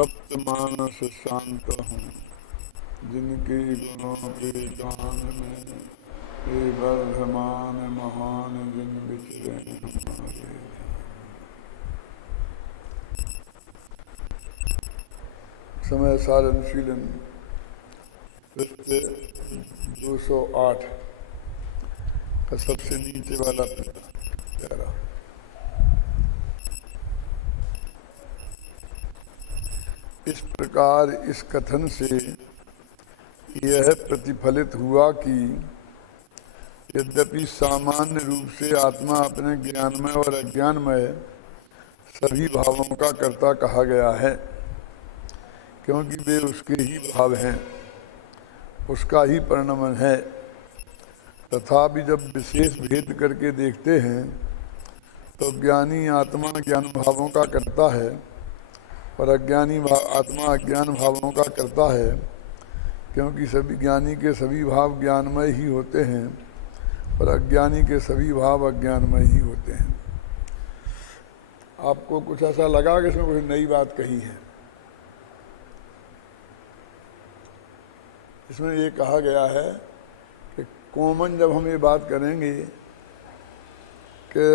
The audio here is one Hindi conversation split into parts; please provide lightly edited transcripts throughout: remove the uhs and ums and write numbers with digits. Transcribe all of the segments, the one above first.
तप्त मानस शांत हूँ, जिनके गुणों के गान में हे वर्धमान महान जिन विचरे हमारे। समय साधनशीलन पृष्ठ 208 का सबसे नीचे वाला प्यारा। इस प्रकार इस कथन से यह प्रतिफलित हुआ कि यद्यपि सामान्य रूप से आत्मा अपने ज्ञानमय और अज्ञानमय सभी भावों का कर्ता कहा गया है, क्योंकि वे उसके ही भाव हैं, उसका ही परिणमन है। तथापि जब विशेष भेद करके देखते हैं तो ज्ञानी आत्मा ज्ञान भावों का कर्ता है और अज्ञानी आत्मा अज्ञान भावों का कर्ता है, क्योंकि सभी ज्ञानी के सभी भाव ज्ञानमय ही होते हैं और अज्ञानी के सभी भाव अज्ञानमय ही होते हैं। आपको कुछ ऐसा लगा कि इसमें कुछ नई बात कही है? इसमें ये कहा गया है कि कॉमन जब हम ये बात करेंगे कि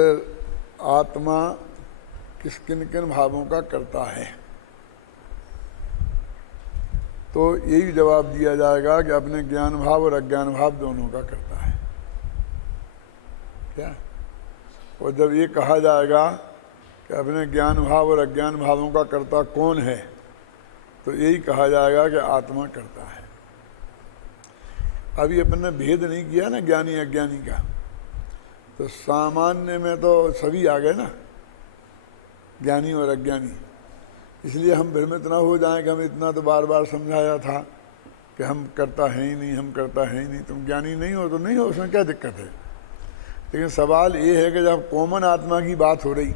आत्मा किन किन भावों का करता है, तो यही जवाब दिया जाएगा कि अपने ज्ञान भाव और अज्ञान भाव दोनों का करता है। क्या? और जब ये कहा जाएगा कि अपने ज्ञान भाव और अज्ञान भावों का कर्ता कौन है, तो यही कहा जाएगा कि आत्मा करता है। अभी अपन ने भेद नहीं किया ना ज्ञानी अज्ञानी का, तो सामान्य में तो सभी आ गए ना, ज्ञानी और अज्ञानी। इसलिए हम भ्रमित ना हो जाएं कि हमें इतना तो बार बार समझाया था कि हम करता है ही नहीं, हम करता है ही नहीं। तुम ज्ञानी नहीं हो तो नहीं हो, उसमें क्या दिक्कत है। लेकिन सवाल ये है कि जब कॉमन आत्मा की बात हो रही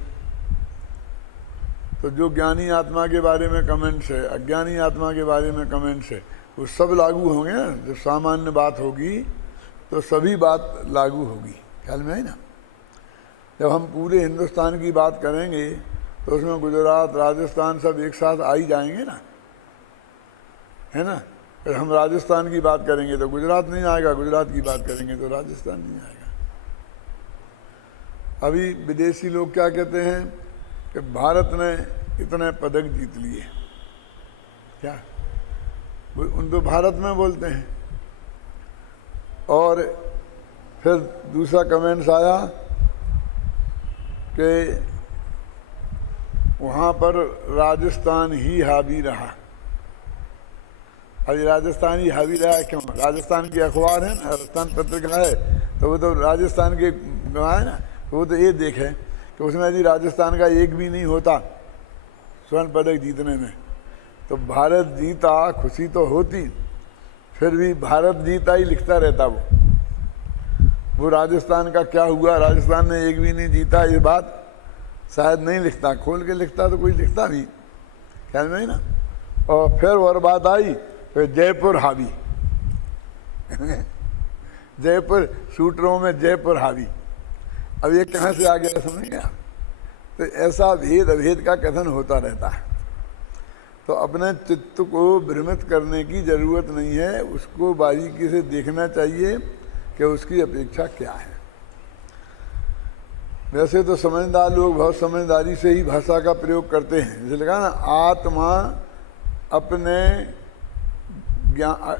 तो जो ज्ञानी आत्मा के बारे में कमेंट्स है, अज्ञानी आत्मा के बारे में कमेंट्स है, वो सब लागू होंगे ना। जब सामान्य बात होगी तो सभी बात लागू होगी। ख्याल में है ना? जब हम पूरे हिंदुस्तान की बात करेंगे तो उसमें गुजरात राजस्थान सब एक साथ आ ही जाएंगे ना, है ना। अगर हम राजस्थान की बात करेंगे तो गुजरात नहीं आएगा, गुजरात की बात करेंगे तो राजस्थान नहीं आएगा। अभी विदेशी लोग क्या कहते हैं कि भारत ने इतने पदक जीत लिए। क्या? उन तो भारत में बोलते हैं। और फिर दूसरा कमेंट्स आया कि वहाँ पर राजस्थान ही हावी रहा। अभी राजस्थान ही हावी रहा क्यों? राजस्थान की अखबार है ना, राजस्थान पत्रिका है, तो वो तो राजस्थान के गवाह है ना। वो तो ये देखे कि उसमें यदि राजस्थान का एक भी नहीं होता स्वर्ण पदक जीतने में, तो भारत जीता, खुशी तो होती, फिर भी भारत जीता ही लिखता रहता। वो राजस्थान का क्या हुआ, राजस्थान ने एक भी नहीं जीता, ये बात शायद नहीं लिखता। खोल के लिखता तो कोई लिखता नहीं, ख्याल में ही ना। और फिर और बात आई तो जयपुर हावी जयपुर सूत्रों में जयपुर हावी। अब ये कहाँ से आ गया समझ गया? तो ऐसा भेद अभेद का कथन होता रहता है। तो अपने चित्त को भ्रमित करने की जरूरत नहीं है, उसको बारीकी से देखना चाहिए कि उसकी अपेक्षा क्या है। वैसे तो समझदार लोग बहुत समझदारी से ही भाषा का प्रयोग करते हैं। जैसे लगा ना, आत्मा अपने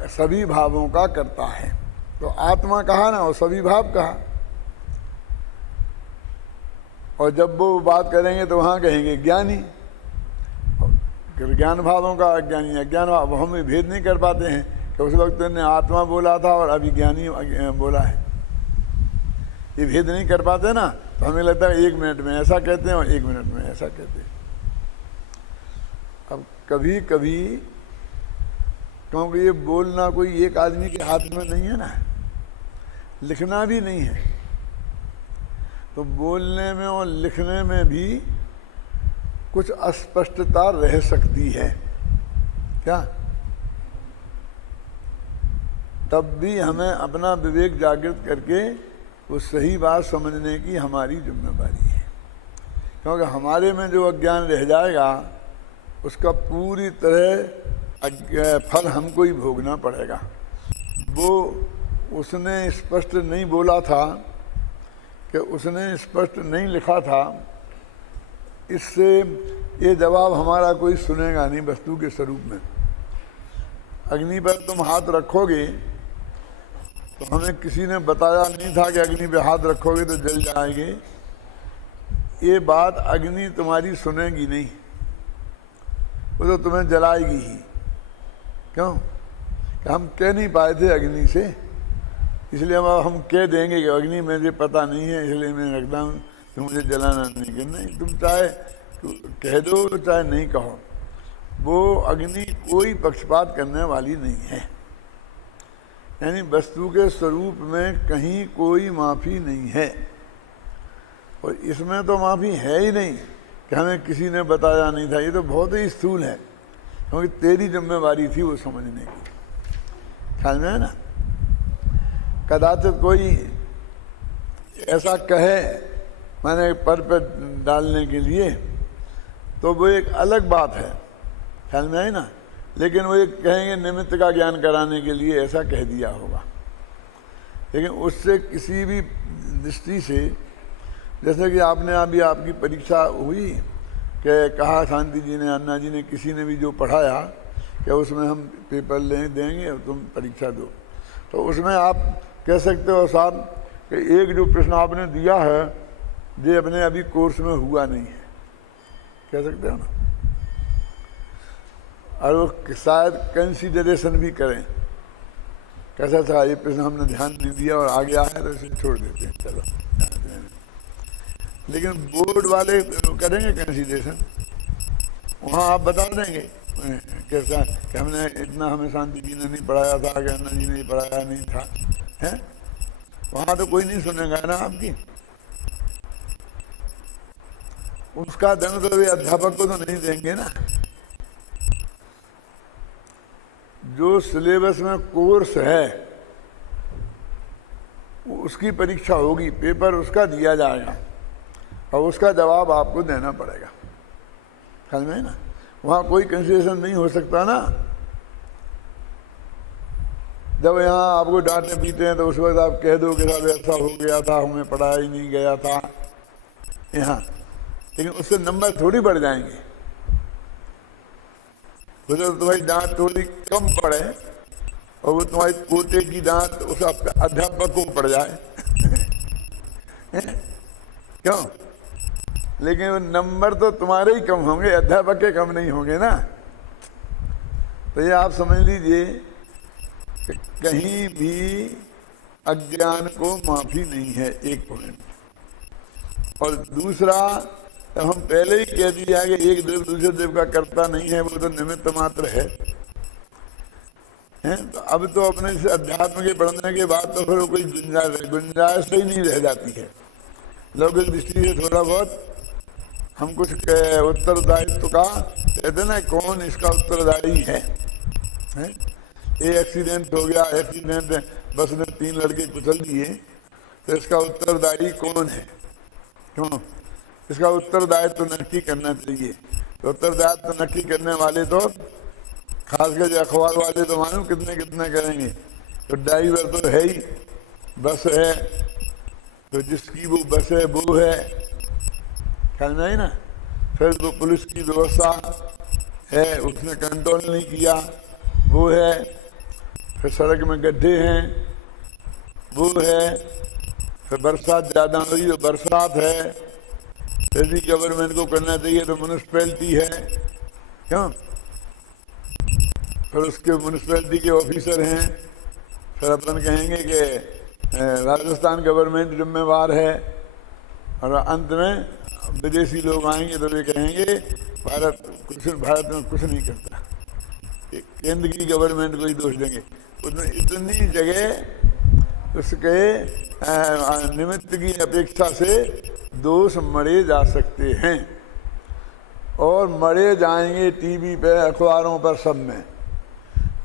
सभी भावों का करता है, तो आत्मा कहा ना और सभी भाव कहा। और जब वो बात करेंगे तो वहाँ कहेंगे ज्ञानी, ज्ञान भावों का अज्ञानी, अज्ञान भाव। हम भेद नहीं कर पाते हैं कि उस वक्त ने आत्मा बोला था और अभी ज्ञानी बोला है, ये भेद नहीं कर पाते ना। तो हमें लगता है 1 मिनट में ऐसा कहते हैं और 1 मिनट में ऐसा कहते हैं। अब कभी कभी, क्योंकि ये बोलना कोई एक आदमी के हाथ में नहीं है ना, लिखना भी नहीं है, तो बोलने में और लिखने में भी कुछ अस्पष्टता रह सकती है। क्या? तब भी हमें अपना विवेक जागृत करके वो सही बात समझने की हमारी जिम्मेदारी है। क्योंकि हमारे में जो अज्ञान रह जाएगा उसका पूरी तरह फल हमको ही भोगना पड़ेगा। वो उसने स्पष्ट नहीं बोला था कि उसने स्पष्ट नहीं लिखा था, इससे ये जवाब हमारा कोई सुनेगा नहीं वस्तु के स्वरूप में। अग्नि पर तुम हाथ रखोगे तो हमें किसी ने बताया नहीं था कि अग्नि पे हाथ रखोगे तो जल जाएंगे। ये बात अग्नि तुम्हारी सुनेगी नहीं, वो तो तुम्हें जलाएगी ही। क्यों? कि हम कह नहीं पाए थे अग्नि से, इसलिए हम कह देंगे कि अग्नि मुझे पता नहीं है इसलिए मैं रखता हूँ, तुम मुझे जलाना नहीं। कि नहीं, तुम चाहे कह दो चाहे नहीं कहो, वो अग्नि कोई पक्षपात करने वाली नहीं है। यानी वस्तु के स्वरूप में कहीं कोई माफ़ी नहीं है। और इसमें तो माफ़ी है ही नहीं कि हमें किसी ने बताया नहीं था। ये तो बहुत ही स्थूल है, क्योंकि तेरी जिम्मेवारी थी वो समझने की। ख्याल में है ना? कदाचित कोई ऐसा कहे मैंने पर डालने के लिए, तो वो एक अलग बात है। ख्याल में है ना? लेकिन वो एक कहेंगे निमित्त का ज्ञान कराने के लिए ऐसा कह दिया होगा। लेकिन उससे किसी भी दृष्टि से, जैसे कि आपने अभी आपकी परीक्षा हुई कि कहा शांति जी ने, अन्ना जी ने, किसी ने भी जो पढ़ाया कि उसमें हम पेपर ले देंगे और तुम परीक्षा दो, तो उसमें आप कह सकते हो साहब कि एक जो प्रश्न आपने दिया है ये अपने अभी कोर्स में हुआ नहीं है, कह सकते हो ना। और वो शायद कंसिडरेशन भी करें, कैसा था ये प्रश्न हमने ध्यान नहीं दिया और आगे आया तो इसे छोड़ देते हैं, चलो। लेकिन बोर्ड वाले करेंगे कंसिडरेशन, वहाँ आप बता देंगे कैसा कि हमने इतना, हमें शांति जी ने नहीं पढ़ाया था कि अन्ना जी ने पढ़ाया नहीं था, है? वहाँ तो कोई नहीं सुनेगा ना आपकी। उसका दंड तो वे अध्यापक को तो नहीं देंगे ना। जो सिलेबस में कोर्स है उसकी परीक्षा होगी, पेपर उसका दिया जाएगा और उसका जवाब आपको देना पड़ेगा। ख्याल में है ना? वहाँ कोई कंसेशन नहीं हो सकता ना। जब यहाँ आपको डांटने पीते हैं तो उस वक्त आप कह दो कि साहब ऐसा हो गया था, हमें पढ़ाया ही नहीं गया था यहाँ, लेकिन उससे नंबर थोड़ी बढ़ जाएंगे। तो जब तुम्हारी डांट थोड़ी कम पड़े और वो तुम्हारी पोते की डांट उस अध्यापक को पड़ जाए क्यों? लेकिन वो नंबर तो तुम्हारे ही कम होंगे, अध्यापक के कम नहीं होंगे ना। तो ये आप समझ लीजिए कि कहीं भी अज्ञान को माफी नहीं है, एक पॉइंट। और दूसरा, तो हम पहले ही कह दिया कि एक देव दूसरे देव का कर्ता नहीं है, वो तो निमित्त मात्र है। तो अब तो अपने से अध्यात्म के बढ़ने के बाद तो फिर कोई गुंजाइश ही नहीं रह जाती है। लौकिक दृष्टि से थोड़ा बहुत हम कुछ उत्तरदायित्व का कहते ना, कौन इसका उत्तरदायी है? ये एक्सीडेंट हो गया, एक्सीडेंट बस ने 3 लड़के कुचल दिए, तो इसका उत्तरदायी कौन है? क्यों? इसका उत्तरदायित्व नक्की करना चाहिए। तो उत्तरदायित्व नक्की करने वाले तो खासकर जो अखबार वाले तो मालूम कितने कितने करेंगे। तो ड्राइवर तो है ही, बस है, तो जिसकी वो बस है वो है, ख्याल में है ना। फिर वो पुलिस की व्यवस्था है, उसने कंट्रोल नहीं किया, वो है। फिर सड़क में गड्ढे हैं, वो है। फिर बरसात ज़्यादा हुई तो बरसात है, यदि गवर्नमेंट को करना चाहिए तो म्यूनिसपैलिटी है, क्यों? फिर उसके म्यूनिसपैलिटी के ऑफिसर हैं, फिर अपन कहेंगे कि राजस्थान गवर्नमेंट जिम्मेवार है, और अंत में विदेशी लोग आएंगे तो वे कहेंगे भारत में कुछ नहीं करता, केंद्र की गवर्नमेंट को ही दोष देंगे। इतनी जगह उसके निमित्त की अपेक्षा से दोष मरे जा सकते हैं, और मरे जाएंगे टीवी पे, अखबारों पर, सब में।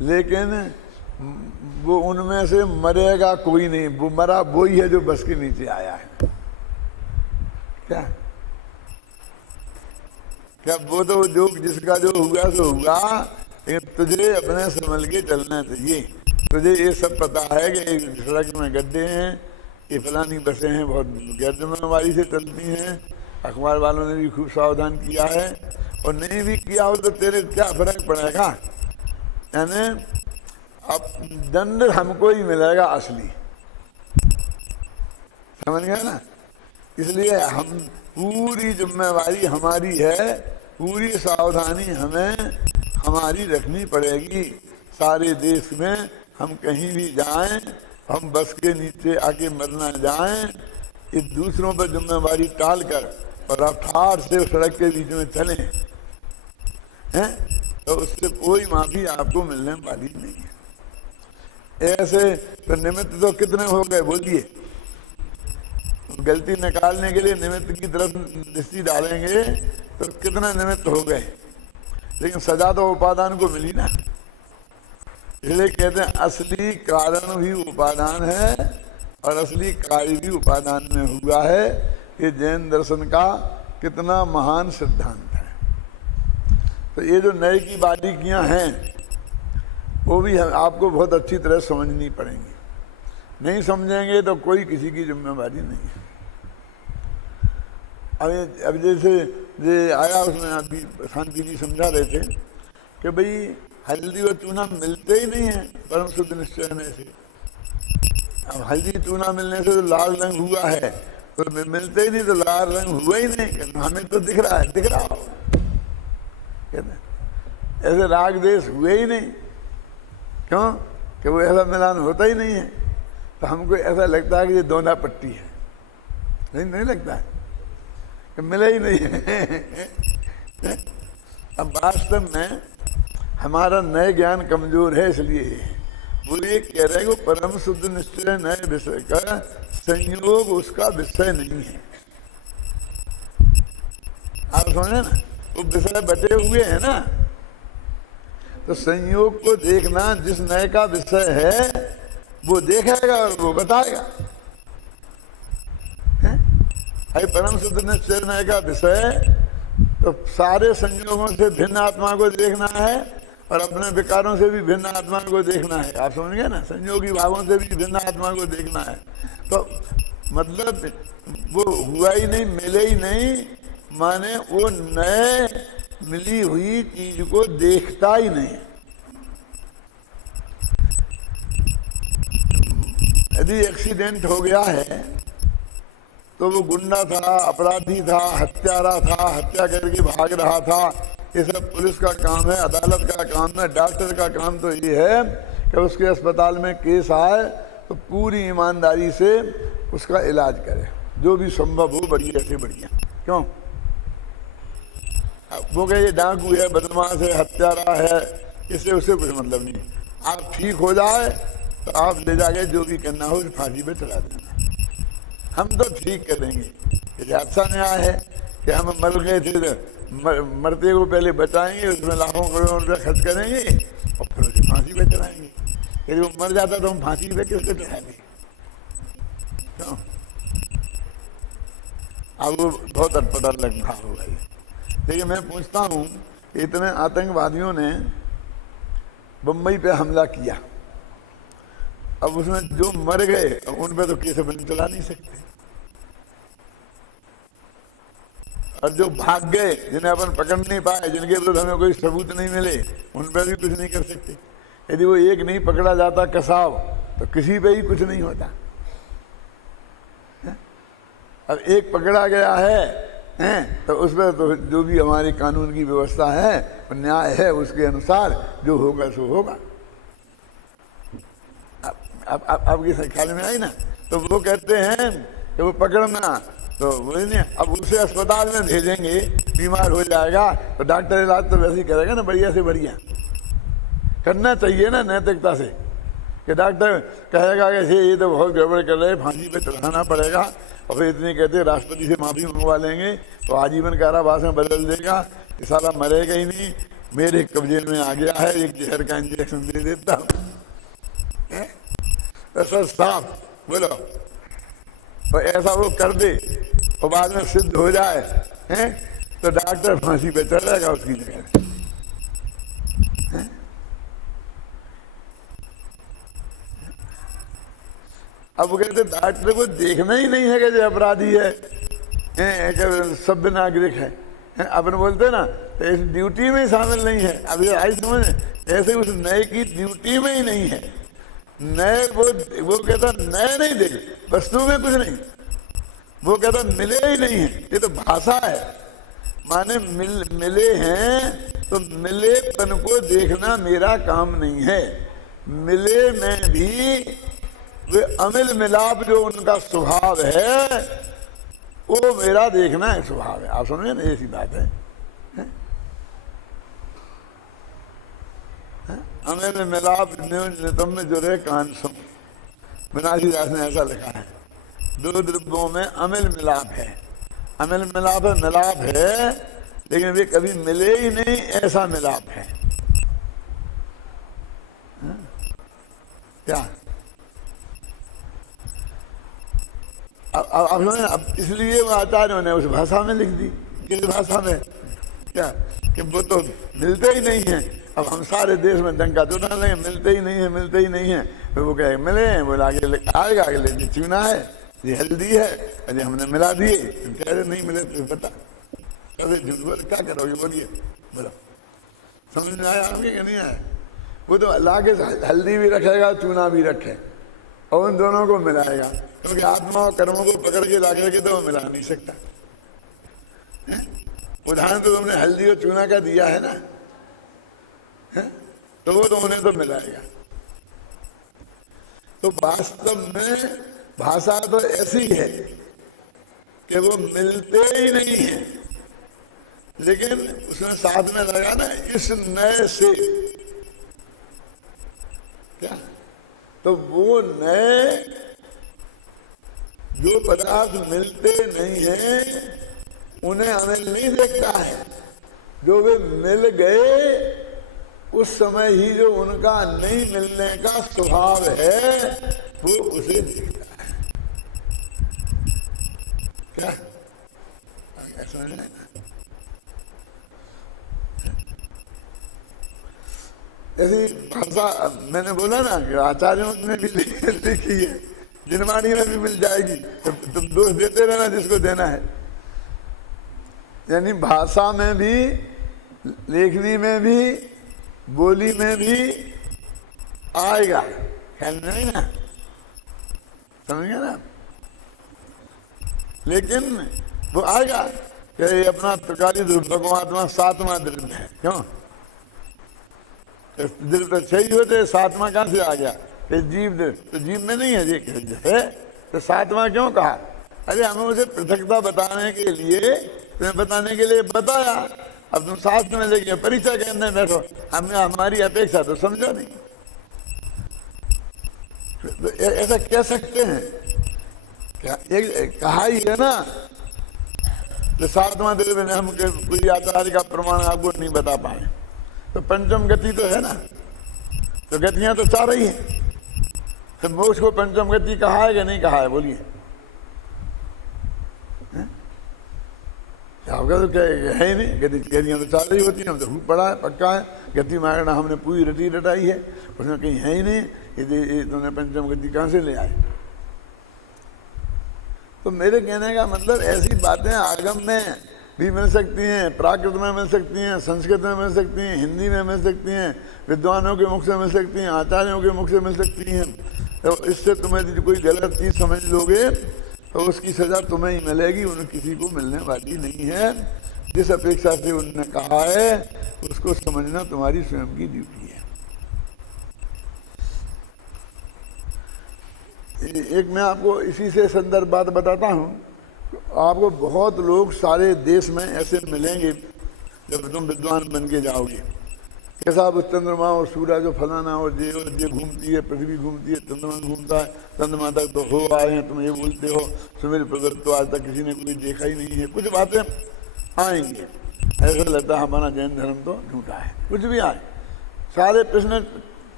लेकिन वो उनमें से मरेगा कोई नहीं, वो मरा वही है जो बस के नीचे आया है। क्या क्या वो तो जो जिसका जो हुआ सो हुआ, लेकिन तुझे अपने संभल के चलना चाहिए। तुझे ये सब पता है कि सड़क में गड्ढे हैं, ये फलानी बसें हैं बहुत गैरजिम्मेवारी से चलती हैं, अखबार वालों ने भी खूब सावधान किया है, और नहीं भी किया हो तो तेरे क्या फर्क पड़ेगा। यानी अब दंड हमको ही मिलेगा असली, समझ गए ना। इसलिए हम पूरी जिम्मेवारी हमारी है, पूरी सावधानी हमें हमारी रखनी पड़ेगी। सारे देश में हम कहीं भी जाएं, हम बस के नीचे आके मर ना जाएं, ये दूसरों पर जिम्मेवारी टाल कर और रफ्तार से सड़क के बीच में चलें, हैं, तो उससे कोई माफी आपको मिलने वाली नहीं है। ऐसे तो निमित्त तो कितने हो गए बोलिए। गलती निकालने के लिए निमित्त की तरफ दृष्टि डालेंगे तो कितने निमित्त हो गए, लेकिन सजा तो उपादान को मिली ना। इसलिए कहते हैं असली कारण भी उपादान है और असली कार्य भी उपादान में हुआ है। ये जैन दर्शन का कितना महान सिद्धांत है। तो ये जो नए की बारीकियां हैं वो भी आपको बहुत अच्छी तरह समझनी पड़ेंगी। नहीं समझेंगे तो कोई किसी की जिम्मेवारी नहीं है। अब जैसे ये आया उसमें अभी शांति जी समझा रहे थे कि भाई हल्दी और चूना मिलते ही नहीं है परम शुद्ध निश्चय से। अब हल्दी चूना मिलने से तो लाल रंग हुआ है, तो मिलते ही नहीं तो लाल रंग हुआ ही नहीं, हमें तो दिख रहा है, दिख रहा हो। कहते ऐसे राग देश हुए ही नहीं, क्यों कि वो ऐसा मिलान होता ही नहीं है। तो हमको ऐसा लगता है कि ये दोना पट्टी है, नहीं लगता है कि मिले ही नहीं है। अब वास्तव में हमारा नए ज्ञान कमजोर है, इसलिए वो ये कह रहे हैं कि परम शुद्ध निश्चय नए विषय का संयोग उसका विषय नहीं है। आप समझे ना, वो विषय बटे हुए हैं ना, तो संयोग को देखना जिस नए का विषय है वो देखेगा और वो बताएगा। है परम शुद्ध निश्चय नए का विषय, तो सारे संयोगों से भिन्न आत्मा को देखना है और अपने विकारों से भी भिन्न आत्मा को देखना है। आप समझ गए ना, संयोगी भावों से भी भिन्न आत्मा को देखना है। तो मतलब वो हुआ ही नहीं, मिले ही नहीं, माने वो नए मिली हुई चीज को देखता ही नहीं। यदि एक्सीडेंट हो गया है तो वो गुंडा था, अपराधी था, हत्यारा था, हत्या करके भाग रहा था, ये सब पुलिस का काम है, अदालत का काम है। डॉक्टर का काम तो ये है कि उसके अस्पताल में केस आए तो पूरी ईमानदारी से उसका इलाज करे, जो भी संभव हो बढ़िया से बढ़िया। क्यों वो कहे डाकू है, बदमाश है, हत्यारा है, इससे उससे कुछ मतलब नहीं। आप ठीक हो जाए तो आप ले जाके जो भी करना हो फांसी पे चला देना, हम तो ठीक करेंगे। ये अच्छा न्याय है कि हम मर गए थे तो मरते को पहले बचाएंगे, उसमें लाखों करोड़ों रुपये खर्च करेंगे और फिर उसे फांसी पे चलाएंगे। यदि वो मर जाता तो हम फांसी पे किसको चलाएंगे। क्यों अब वो बहुत अटपटा लग रहा होगा। देखिए मैं पूछता हूँ, इतने आतंकवादियों ने बम्बई पे हमला किया, अब उसमें जो मर गए उन पे तो केस बंद चला नहीं सकते, और जो भाग गए जिन्हें अपन पकड़ नहीं पाए, जिनके विरुद्ध हमें कोई सबूत नहीं मिले, उन पर भी कुछ नहीं कर सकते। यदि वो एक नहीं पकड़ा जाता कसाव तो किसी पे ही कुछ नहीं होता। अब एक पकड़ा गया है तो उसमें तो जो भी हमारी कानून की व्यवस्था है, न्याय है, उसके अनुसार जो होगा सो होगा। अब आपके ख्याल में आई ना, तो वो कहते हैं कि वो पकड़ना तो वही नहीं, अब उसे अस्पताल में भेजेंगे, बीमार हो जाएगा तो डॉक्टर इलाज तो वैसे ही करेगा ना, बढ़िया से बढ़िया करना चाहिए ना नैतिकता से, कि डॉक्टर कहेगा कि ये तो बहुत गड़बड़ कर रहे हैं, फांसी पे चढ़ाना पड़ेगा, और फिर इतने कहते राष्ट्रपति से माफी मंगवा लेंगे तो आजीवन कारावास में बदल देगा, ये साला मरेगा ही नहीं, मेरे कब्जे में आ गया है, एक जहर का इंजेक्शन दे देता हूँ। ऐसा साफ बोलो, और ऐसा वो कर दे और बाद में सिद्ध हो जाए हैं तो डॉक्टर फांसी पे चढ़ जाएगा उसकी जगह। अब वो कहते डॉक्टर को देखना ही नहीं है कि जो अपराधी है, सभ्य नागरिक है। अपन बोलते ना तो इस ड्यूटी में शामिल नहीं है। अब ये आई समझ, ऐसे उस नए की ड्यूटी में ही नहीं है। नए वो कहता नए नहीं देख, वस्तु में कुछ नहीं, वो कहता मिले ही नहीं है। ये तो भाषा है, माने मिले हैं तो मिलेपन को देखना मेरा काम नहीं है। मिले में भी वे अमिल मिलाप जो उनका स्वभाव है वो मेरा देखना है स्वभाव है। आप समझे ना, ऐसी बात है। अमिल मिलाप नितम में जो रहे कान सुन, बनारसी दास ने ऐसा लिखा है। दो द्रव्यों में अमिल मिलाप है। अमिल मिलाप है, मिलाप है लेकिन वे कभी मिले ही नहीं, ऐसा मिलाप है। क्या अब इसलिए वो आचार्यों ने उस भाषा में लिख दी। किस भाषा में? क्या कि वो तो मिलते ही नहीं है। अब हम सारे देश में डंका तो डाल लेंगे, मिलते ही नहीं है, मिलते ही नहीं है। फिर वो कहे मिले हैं, बोला आगे आएगा, अगले ये चूना है, ये हल्दी है, अरे हमने मिला दिए। कह रहे नहीं मिले तो बता, अरे झूठ बोल, क्या करोगे बोलिए, बोलो। समझ में आया आपके कि नहीं आया? वो तो अल्लाह के हल्दी भी रखेगा, चूना भी रखे और उन दोनों को मिलाएगा, क्योंकि आत्मा और कर्मों को पकड़ के ला करके तो वो मिला नहीं सकता। उदाहरण तो तुमने हल्दी और चूना का दिया है ना, तो वो तो उन्हें तो मिलाएगा। तो वास्तव में भाषा तो ऐसी है कि वो मिलते ही नहीं है, लेकिन उसने साथ में लगा ना इस नए से। क्या? तो वो नए जो पदार्थ मिलते नहीं है उन्हें अमिल नहीं देखता है। जो वे मिल गए उस समय ही जो उनका नहीं मिलने का स्वभाव है वो उसे देखता है। क्या समझ में? ऐसी भाषा मैंने बोला ना कि आचार्यों ने भी लिखी है, जिनवाणी में भी मिल जाएगी। तो तुम दोष देते रहना जिसको देना है। यानी भाषा में भी, लेखनी में भी, बोली में भी आएगा, ख्याल नहीं ना, समझ गए ना? लेकिन वो आएगा कि ये अपना त्रिकाली भगवात्मा सातवां द्रव्य है। क्यों? दिल तो छह ही होते, सातवां कहां से आ गया? कि जीव, तो जीव में नहीं है ये है, तो सातवां क्यों कहा? अरे हमें उसे पृथकता बताने के लिए, तुम्हें बताने के लिए बताया। अब तुम शास्त्र में लेके परिचय के अंदर बैठो, हमें हमारी अपेक्षा तो समझो नहीं। तो ऐसा कह सकते हैं क्या? एक कहा ही है ना, तो सातवां द्रव्य ने हम कोई आचार्य का प्रमाण आपको नहीं बता पाए। तो पंचम गति तो है ना, तो गतियां तो चार ही हैं। तो मोक्ष को पंचम गति कहा है कि नहीं कहा है? बोलिए। आपका तो क्या है ही नहीं, गतियां तो चार ही होती हैं। हम तो खूब पढ़ा है, पक्का है। गति मारना हमने पूरी रटी रटाई है, उसमें कहीं है ही नहीं। ये तुमने पंचम गति कहाँ से ले आए? तो मेरे कहने का मतलब ऐसी बातें आगम में भी मिल सकती हैं, प्राकृत में मिल सकती हैं, संस्कृत में मिल सकती हैं, हिंदी में मिल सकती हैं, विद्वानों के मुख से मिल सकती हैं, आचार्यों के मुख से मिल सकती हैं। तो इससे तुम्हें कोई गलत चीज समझ लोगे तो उसकी सजा तुम्हें ही मिलेगी, उन्हें किसी को मिलने वाली नहीं है। जिस अपेक्षा से उन्होंने कहा है उसको समझना तुम्हारी स्वयं की ड्यूटी है। एक मैं आपको इसी से संदर्भ बात बताता हूँ। आपको बहुत लोग सारे देश में ऐसे मिलेंगे जब तुम विद्वान बन के जाओगे। कैसा वो चंद्रमा और सूरज और फलाना और ये घूमती है, पृथ्वी घूमती है, चंद्रमा घूमता है, चंद्रमा तक तो हो आए हैं, तुम ये बोलते हो सुमेर प्रगट तो आज तक किसी ने कोई देखा ही नहीं है। कुछ बातें आएंगे, ऐसा लगता है हमारा जैन धर्म तो झूठा है। कुछ भी आए, सारे प्रश्न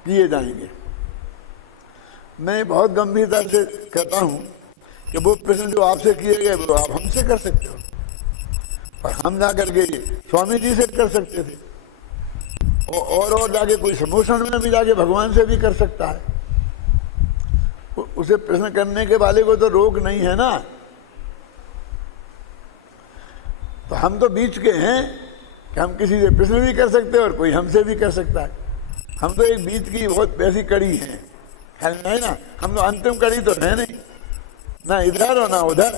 किए जाएंगे। मैं बहुत गंभीरता से कहता हूँ कि वो प्रश्न जो आपसे किए गए वो आप हमसे कर सकते हो, और हम जा करके स्वामी जी से कर सकते थे, और जाके कोई समोषण में भी जाके भगवान से भी कर सकता है। उसे प्रश्न करने के वाले को तो रोक नहीं है ना। तो हम तो बीच के हैं कि हम किसी से प्रश्न भी कर सकते हैं और कोई हमसे भी कर सकता है। हम तो एक बीच की बहुत वैसी कड़ी है नहीं ना, हम तो अंतिम कड़ी तो है नहीं, ना इधर और ना उधर।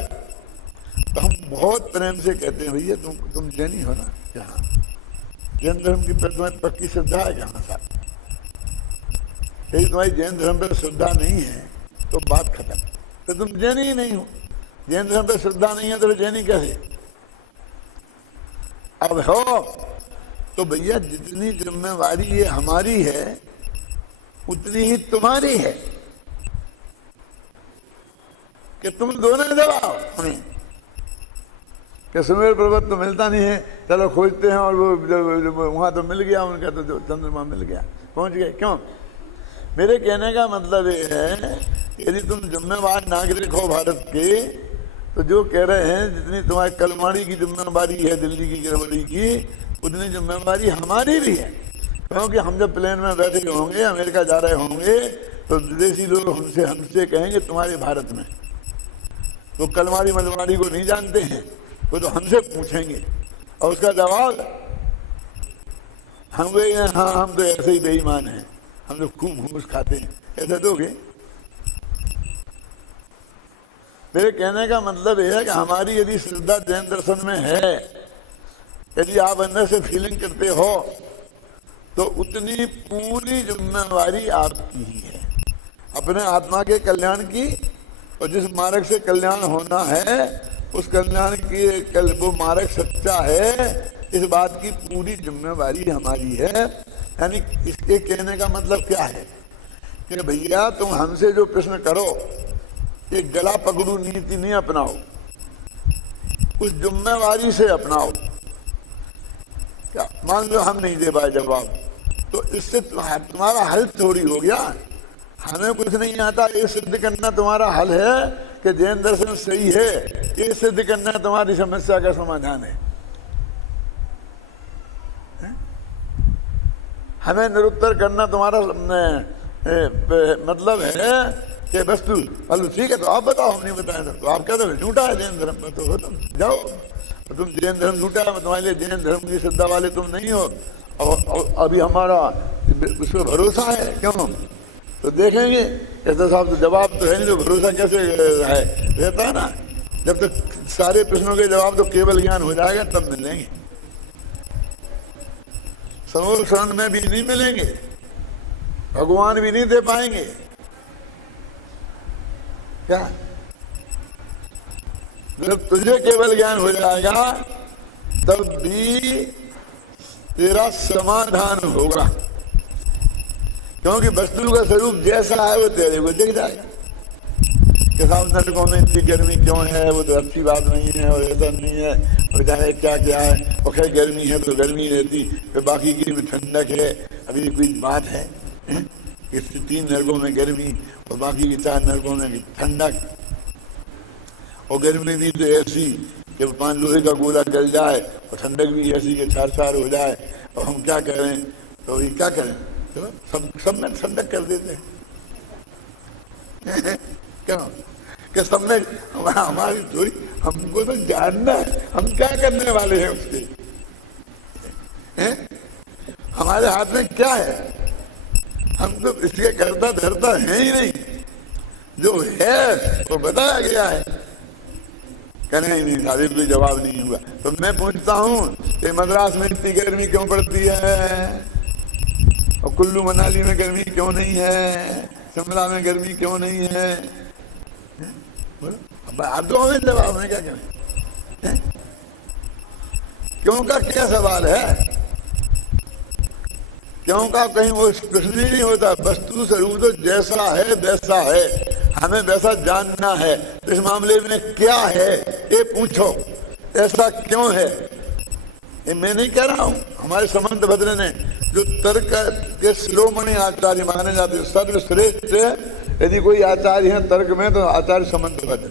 तो हम बहुत प्रेम से कहते हैं भैया तुम जैनी हो ना, यहाँ जैन धर्म की पर तुम्हारी पक्की श्रद्धा है कहाँ साहब? यदि तुम्हारी जैन धर्म पर श्रद्धा नहीं है तो बात खत्म, तो तुम जैनी ही नहीं हो। जैन धर्म पर श्रद्धा नहीं है तो जैनी कैसे? अब हो तो भैया जितनी जिम्मेवारी ये हमारी है उतनी ही तुम्हारी है कि तुम दोनों दबाओ हमें कि सुमेर पर्वत तो मिलता नहीं है, चलो खोजते हैं, और वो वहां तो मिल गया उनका, तो जो चंद्रमा मिल गया, पहुंच गए। क्यों? मेरे कहने का मतलब ये है यदि तुम जिम्मेवार नागरिक हो भारत के, तो जो कह रहे हैं जितनी तुम्हारी कलमाड़ी की जिम्मेवारी है दिल्ली की गिरवली की, उतनी जिम्मेवारी हमारी भी है। क्योंकि हम जब प्लेन में बैठे होंगे, अमेरिका जा रहे होंगे, तो विदेशी लोग हमसे कहेंगे तुम्हारे भारत में, वो कलमाड़ी मलमाड़ी को नहीं जानते हैं, वो तो हमसे पूछेंगे और उसका जवाब हम गए हाँ हम तो ऐसे ही बेईमान हैं, हम तो खूब घूस खाते हैं, ऐसे दोगे? मेरे कहने का मतलब यह है कि हमारी यदि श्रद्धा जैन दर्शन में है, यदि आप अंदर से फीलिंग करते हो, तो उतनी पूरी जिम्मेवारी आपकी ही है अपने आत्मा के कल्याण की। और जिस मार्ग से कल्याण होना है उस कल्याण की वो मार्ग सच्चा है, इस बात की पूरी जिम्मेवारी हमारी है। यानी इसके कहने का मतलब क्या है कि भैया तुम हमसे जो प्रश्न करो ये गला पकड़ू नीति नहीं अपनाओ, उस जिम्मेवारी से अपनाओ। क्या मान लो हम नहीं दे पाए जवाब, तो इससे तुम्हारा हल थोड़ी हो गया। हमें कुछ नहीं आता ये सिद्ध करना तुम्हारा हल है कि जैन दर्शन सही है, ये सिद्ध करना तुम्हारी समस्या का समाधान है। हमें निरुत्तर करना तुम्हारा मतलब है कि वस्तु हेलो ठीक है, तो आप बताओ, हम नहीं बताए तो आप कहते हो झूठा है जैन धर्म में, तो तुम जाओ, तो तुम जैन धर्म झूठा है, तुम्हारे लिए जैन धर्म की श्रद्धा वाले तुम नहीं हो। और अभी हमारा उस पर भरोसा है, क्यों? तो देखेंगे कैसे साहब, तो जवाब तो है नहीं, तो भरोसा कैसे है रहता है ना। जब तक सारे प्रश्नों के जवाब तो केवल ज्ञान हो जाएगा तब मिलेंगे, समूह शरण में भी नहीं मिलेंगे, भगवान भी नहीं दे पाएंगे। क्या? जब तुझे केवल ज्ञान हो जाएगा तब भी तेरा समाधान होगा, क्योंकि वस्तु का स्वरूप जैसा है वो तेरे को दिख जाएगा। कि साहब नरकों में इतनी गर्मी क्यों है, वो तो अच्छी बात नहीं है, और ऐसा नहीं है, और चाहे क्या क्या है, और खैर गर्मी है तो गर्मी रहती, तो बाकी की भी ठंडक है। अभी कोई बात है कि 3 नरकों में गर्मी और बाकी की 4 नरकों में ठंडक, और गर्मी भी तो ऐसी कि 5 लोहे का गोला जल जाए, और ठंडक भी ऐसी कि 4 हो जाए। और हम क्या करें? तो ये क्या करें? तो सब में ठंडक कर देते हैं क्यों? कि सब में हमारी थोड़ी, हमको तो जानना है हम क्या करने वाले हैं उसके, हमारे हाथ में क्या है? हम तो इसके करता धरता है ही नहीं, जो है वो बताया गया है। कहने ही नहीं, शादी कोई जवाब नहीं हुआ। तो मैं पूछता हूँ कि मद्रास में इतनी गर्मी क्यों पड़ती है, और कुल्लू मनाली में गर्मी क्यों नहीं है, शिमला में गर्मी क्यों नहीं है? बोलो आप दो हमें जवाब में क्या करें? क्यों का क्या सवाल है? क्यों का कहीं वो कुछ नहीं होता, वस्तु स्वरूप तो जैसा है वैसा है, हमें वैसा जानना है। इस मामले में क्या है ये पूछो, ऐसा क्यों है? ये मैं नहीं कह रहा हूँ, हमारे समंत भद्र ने, जो तर्क के शिरोमणि आचार्य माने जाते, सर्वश्रेष्ठ यदि कोई आचार्य है तर्क में तो आचार्य समंत भद्र।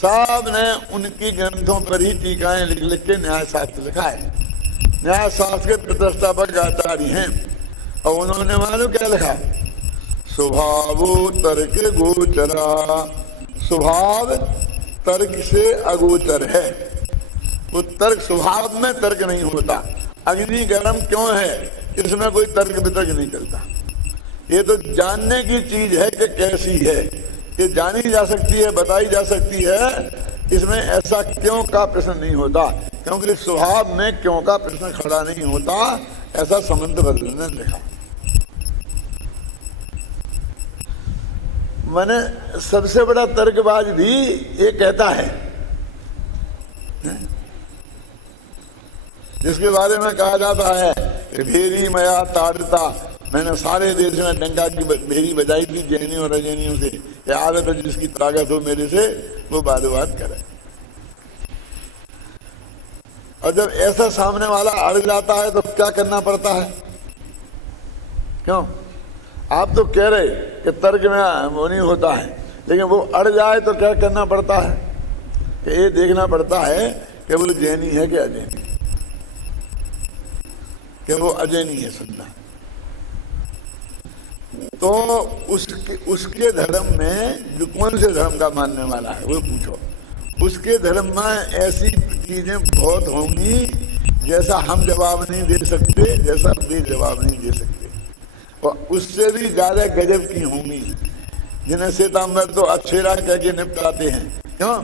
सब ने उनकी ग्रंथों पर ही टीकाएं लिख लिख के न्याय शास्त्र लिखा है। न्याय शास्त्र के प्रतिष्ठापक आचार्य हैं, और उन्होंने मालूम क्या लिखा, स्वभावो तर्क गोचरा, स्वभाव तर्क से अगोचर है। वो तर्क, स्वभाव में तर्क नहीं होता। अग्नि गर्म क्यों है, इसमें कोई तर्क वितर्क नहीं चलता। ये तो जानने की चीज है कि कैसी है, ये जानी जा सकती है, बताई जा सकती है। इसमें ऐसा क्यों का प्रश्न नहीं होता, क्योंकि स्वभाव में क्यों का प्रश्न खड़ा नहीं होता। ऐसा समंत बदल ने लिखा। मैंने सबसे बड़ा तर्कबाज भी ये कहता है, जिसके बारे में कहा जाता है भेरी मया ताड़ता, मैंने सारे देश में डंका की भेरी बजाई थी जैनियों और अजैनियों से, ये आदत है जिसकी ताकत हो मेरे से वो वाद करे। और जब ऐसा सामने वाला अड़ जाता है तो क्या करना पड़ता है? क्यों? आप तो कह रहे कि तर्क में वो नहीं होता है, लेकिन वो अड़ जाए तो क्या करना पड़ता है कि ये देखना पड़ता है कि वो जैनी है कि अजैनी, कि वो अजैनी है सुनना। तो उसके धर्म में जो कौन से धर्म का मानने वाला है वो पूछो। उसके धर्म में ऐसी चीजें बहुत होंगी जैसा हम जवाब नहीं दे सकते, जैसा वे जवाब नहीं दे सकते, और उससे भी ज्यादा गजब की होंगी, जिन्हें श्वेतांबर तो अक्षरा कह के निपटाते हैं। क्यों?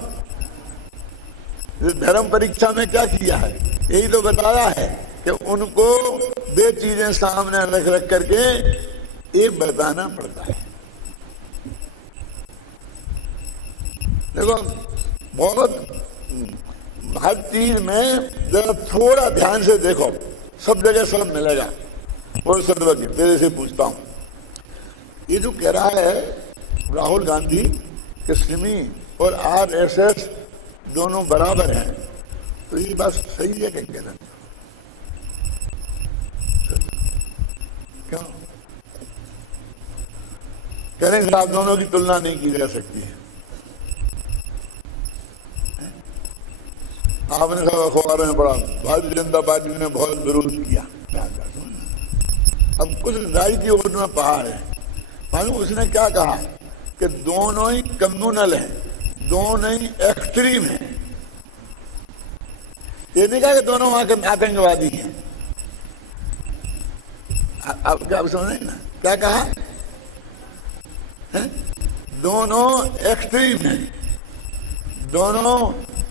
धर्म परीक्षा में क्या किया है, यही तो बताया है कि उनको वे चीजें सामने रख रख करके ये बताना पड़ता है। देखो बहुत हर चीज में जरा थोड़ा ध्यान से देखो, सब जगह सब मिलेगा। और सर्वज्ञ तेरे से पूछता हूं, ये जो कह रहा है राहुल गांधी कि सिमी और आरएसएस दोनों बराबर हैं, तो ये बात सही है क्या कहना? क्यों कह रहे हैं आप दोनों की तुलना नहीं की जा सकती है? आपने सब अखबारों में पढ़ा भारतीय जनता पार्टी ने बहुत विरोध किया। अब कुछ राजनीति ओट में पहाड़ है, मालूम उसने क्या कहा कि दोनों ही कम्युनल हैं, दोनों ही एक्सट्रीम हैं। ये नहीं कहा कि दोनों वहां के आतंकवादी हैं। आप क्या समझे ना क्या कहा है? दोनों एक्सट्रीम हैं, दोनों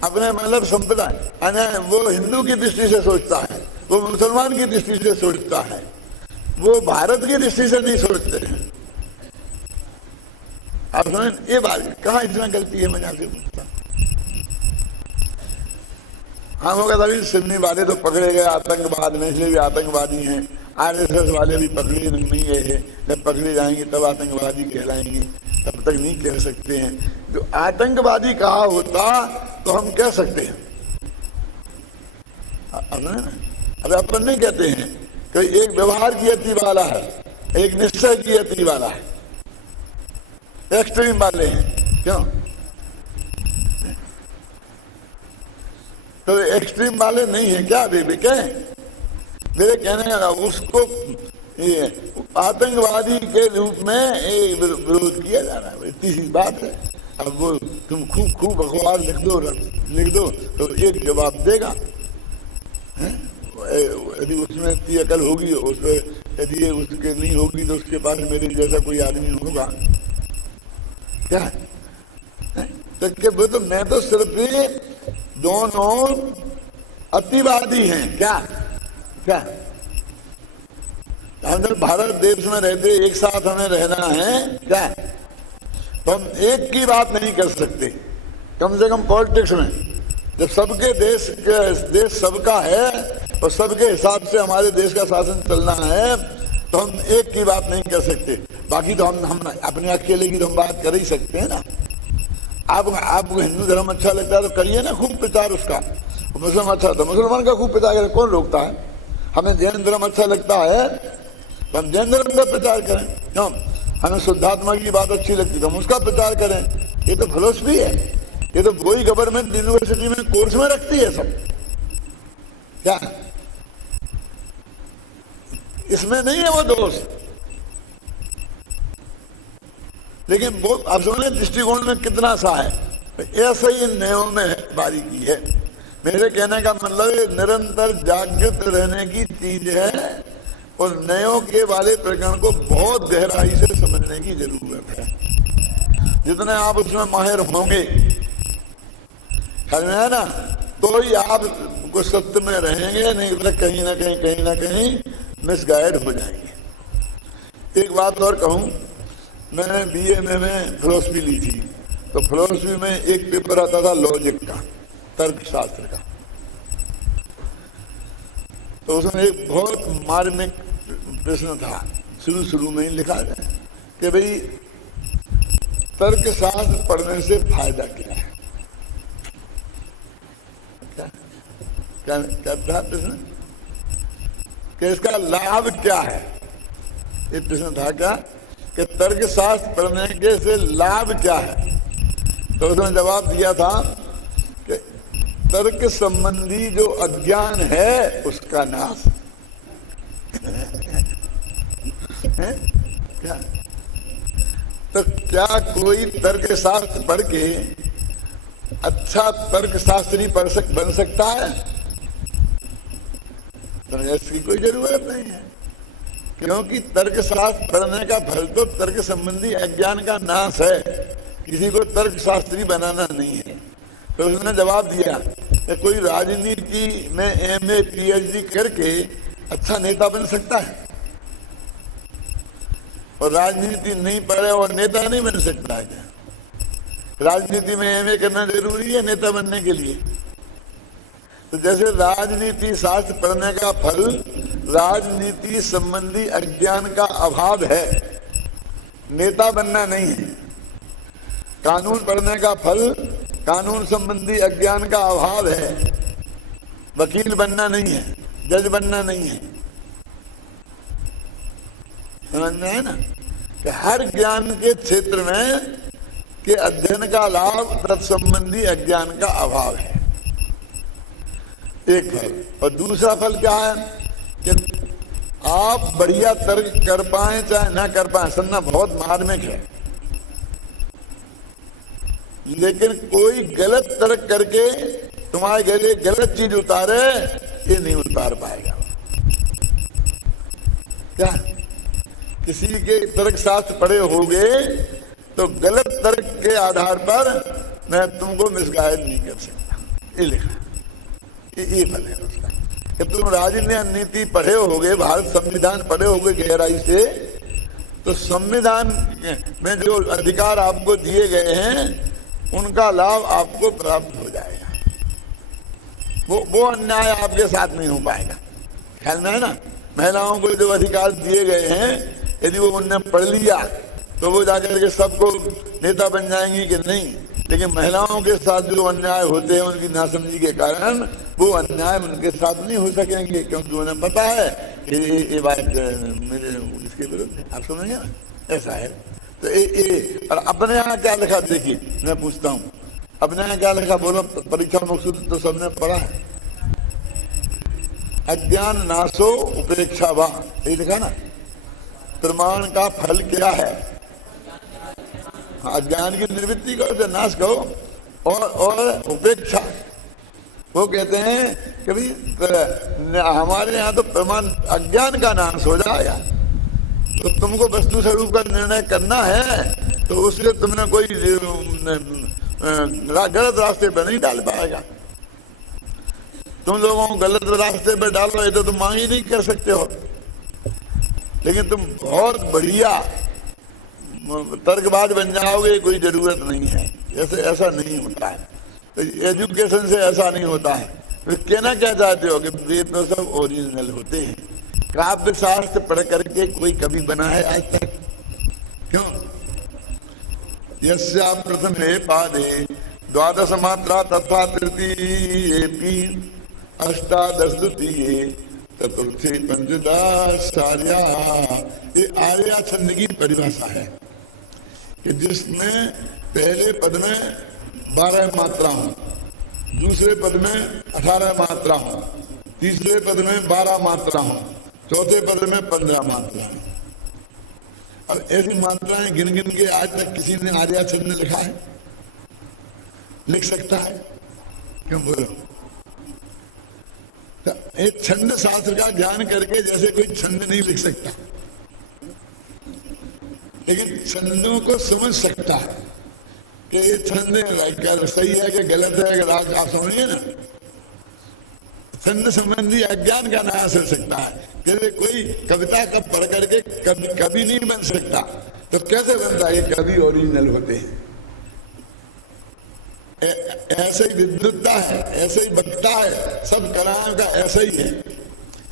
अपने मतलब संप्रदाय, वो हिंदू की दृष्टि से सोचता है, वो मुसलमान की दृष्टि से सोचता है, वो भारत की दृष्टि से नहीं सोचते हैं। आप समझ ये बात कहाँ इतना गलती है? मैं आपसे पूछता हम होगा तभी सिडनी वाले तो पकड़े गए आतंकवाद में, इसलिए भी आतंकवादी हैं। आरएसएस वाले भी पकड़े नहीं गए, जब पकड़े जाएंगे तब आतंकवादी कहलाएंगे, तब तक नहीं कह सकते हैं। जो आतंकवादी कहा होता तो हम कह सकते हैं। अरे अपन नहीं कहते हैं कि एक व्यवहार की अति वाला है, एक निश्चय की अति वाला है, एक्सट्रीम वाले हैं। क्यों? तो एक्सट्रीम वाले नहीं है क्या? अभी क्या मेरे कहने का उसको आतंकवादी के रूप में विरोध किया जा रहा है, इतनी सी बात है। अब वो तुम खूब खूब अखबार लिख दो तो एक जवाब देगा। यदि उसमें इतनी अकल होगी, यदि उसके नहीं होगी तो उसके पास मेरे जैसा कोई आदमी होगा क्या है? तो मैं तो सिर्फ दोनों अतिवादी हैं। क्या क्या हम जब भारत देश में रहते एक साथ हमें रहना है क्या, तो हम एक की बात नहीं कर सकते। कम से कम पॉलिटिक्स में जब सबके देश सबका है और सबके हिसाब से हमारे देश का शासन चलना है, तो हम एक की बात नहीं कर सकते। बाकी तो हम अपने अकेले की तो हम बात कर ही सकते हैं ना। आपको हिंदू धर्म अच्छा लगता है तो करिए ना खूब प्रचार उसका, मुसलमान अच्छा तो मुसलमान का खूब प्रचार करें, कौन रोकता है? हमें जैन धर्म अच्छा लगता है तो हम जैन धर्म का प्रचार करें। क्यों? हमें शुद्धात्मा की बात अच्छी लगती है तो हम उसका प्रचार करें। ये तो फिलोसफी है, ये तो वही गवर्नमेंट यूनिवर्सिटी में कोर्स में रखती है सब, क्या इसमें नहीं है वो दोष। लेकिन वो आप समझे दृष्टिकोण में कितना सा है, ऐसा ही न्यायों में बारीकी है। मेरे कहने का मतलब ये निरंतर जागृत रहने की चीज है और न्यायों के वाले प्रकरण को बहुत गहराई से समझने की जरूरत है। जितने आप उसमें माहिर होंगे है ना, तो ही आप कुछ सत्य में रहेंगे, नहीं तो कहीं ना कहीं मिसगाइड हो जाएंगे। एक बात और कहूं, मैंने बीए में फिलोसफी ली थी, तो फिलोसफी में एक पेपर आता था लॉजिक का, तर्कशास्त्र का। तो उसमें एक बहुत मार्मिक प्रश्न था, शुरू में ही लिखा है कि भाई तर्कशास्त्र पढ़ने से फायदा क्या है। क्या था प्रश्न कि इसका लाभ क्या है। ये प्रश्न था क्या कि तर्कशास्त्र पढ़ने के से लाभ क्या है। तो उसने जवाब दिया था कि तर्क संबंधी जो अज्ञान है उसका नाश है। क्या तो क्या कोई तर्कशास्त्र पढ़ के अच्छा तर्कशास्त्री बन सकता है? तो इसकी कोई जरूरत नहीं है, क्योंकि तर्कशास्त्र पढ़ने का फल तो तर्क संबंधी अज्ञान का नाश है, किसी को तर्कशास्त्री बनाना नहीं है। तो उसने जवाब दिया कि कोई राजनीति में एमए पीएचडी करके अच्छा नेता बन सकता है, और राजनीति नहीं पढ़े और नेता नहीं बन सकता है। क्या राजनीति में एमए करना जरूरी है नेता बनने के लिए? तो जैसे राजनीति शास्त्र पढ़ने का फल राजनीति संबंधी अज्ञान का अभाव है, नेता बनना नहीं है। कानून पढ़ने का फल कानून संबंधी अज्ञान का अभाव है, वकील बनना नहीं है, जज बनना नहीं है। समझ में है ना कि हर ज्ञान के क्षेत्र में के अध्ययन का लाभ तत्संबंधी अज्ञान का अभाव है, एक फल। और दूसरा फल क्या है कि आप बढ़िया तर्क कर पाए चाहे ना कर पाए, सुनना बहुत मार्मिक है, लेकिन कोई गलत तर्क करके तुम्हारे गले गलत चीज उतारे, ये नहीं उतार पाएगा। क्या किसी के तर्क शास्त्र पढ़े होगे तो गलत तर्क के आधार पर मैं तुमको मिसगाइड नहीं कर सकता, ये लिखा। ये फल है उसका कि तुम राजनीति पढ़े होगे, भारत संविधान पढ़े होगे गहराई से, तो संविधान में जो अधिकार आपको दिए गए हैं उनका लाभ आपको प्राप्त हो जाएगा। वो अन्याय आपके साथ नहीं हो पाएगा। ख्याल में है ना, महिलाओं को जो अधिकार दिए गए हैं यदि वो उनने पढ़ लिया तो वो जाकर के सबको नेता बन जाएंगी कि नहीं, लेकिन महिलाओं के साथ जो अन्याय होते हैं उनकी नासमझी के कारण वो अन्याय उनके साथ नहीं हो सकेंगे, क्योंकि उन्हें पता है कि ये बात मेरे इसके विरुद्ध है। आप समझेंगे ना, ऐसा है। तो और अपने यहाँ क्या लिखा, देखिए मैं पूछता हूँ अपने यहाँ क्या लिखा, बोलो। परीक्षा मकसूद तो सबने पढ़ा है, अज्ञान नाशो उपेक्षा वा, ये लिखा ना। प्रमाण का फल क्या है? अज्ञान की निवृत्ति करो, नाश करो, और उपेक्षा। वो कहते हैं कि भाई हमारे यहाँ तो प्रमाण अज्ञान का नाश हो जाएगा, तो तुमको वस्तु स्वरूप का निर्णय करना है तो उससे तुमने कोई गलत रास्ते पर नहीं डाल पाएगा। तुम लोगों को गलत रास्ते पर डालो ये तो तुम मांग ही नहीं कर सकते हो, लेकिन तुम बहुत बढ़िया तर्कबाज बन जाओगे, कोई जरूरत नहीं है। ऐसा नहीं होता है, तो एजुकेशन से ऐसा नहीं होता है। तो कहना क्या चाहते हो कि वेद तो सब ओरिजिनल होते हैं, काव्य शास्त्र पढ़ करके कोई कभी बना है आज तक? क्यों? यस्या प्रथमे पादे द्वादश मात्रा तथा तृतीय अष्टादश द्वितीय चतुर्थी पंचदशार्या, ये आर्या छंद की परिभाषा है कि जिसमें पहले पद में 12 मात्रा हो, दूसरे पद में 18 मात्रा हो, तीसरे पद में 12 मात्रा हो, चौथे पद में 15 मात्राएं। अब ऐसी मात्राएं गिन गिन के आज तक किसी ने आर्या छंद में लिखा है? लिख सकता है? क्यों बोलो? तो एक छंद शास्त्र का ज्ञान करके जैसे कोई छंद नहीं लिख सकता, लेकिन छंदों को समझ सकता है कि ये छंद सही है कि गलत है। अगर आप समझिए ना, छंद संबंधी अज्ञान का नाश हो सकता है। जैसे कोई कविता का पढ़ करके कवि नहीं बन सकता, तो कैसे बनता है? कवि ओरिजिनल होते हैं। ऐसे ही विद्वत्ता है, ऐसे ही वक्ता है, सब कलाओं का ऐसा ही है।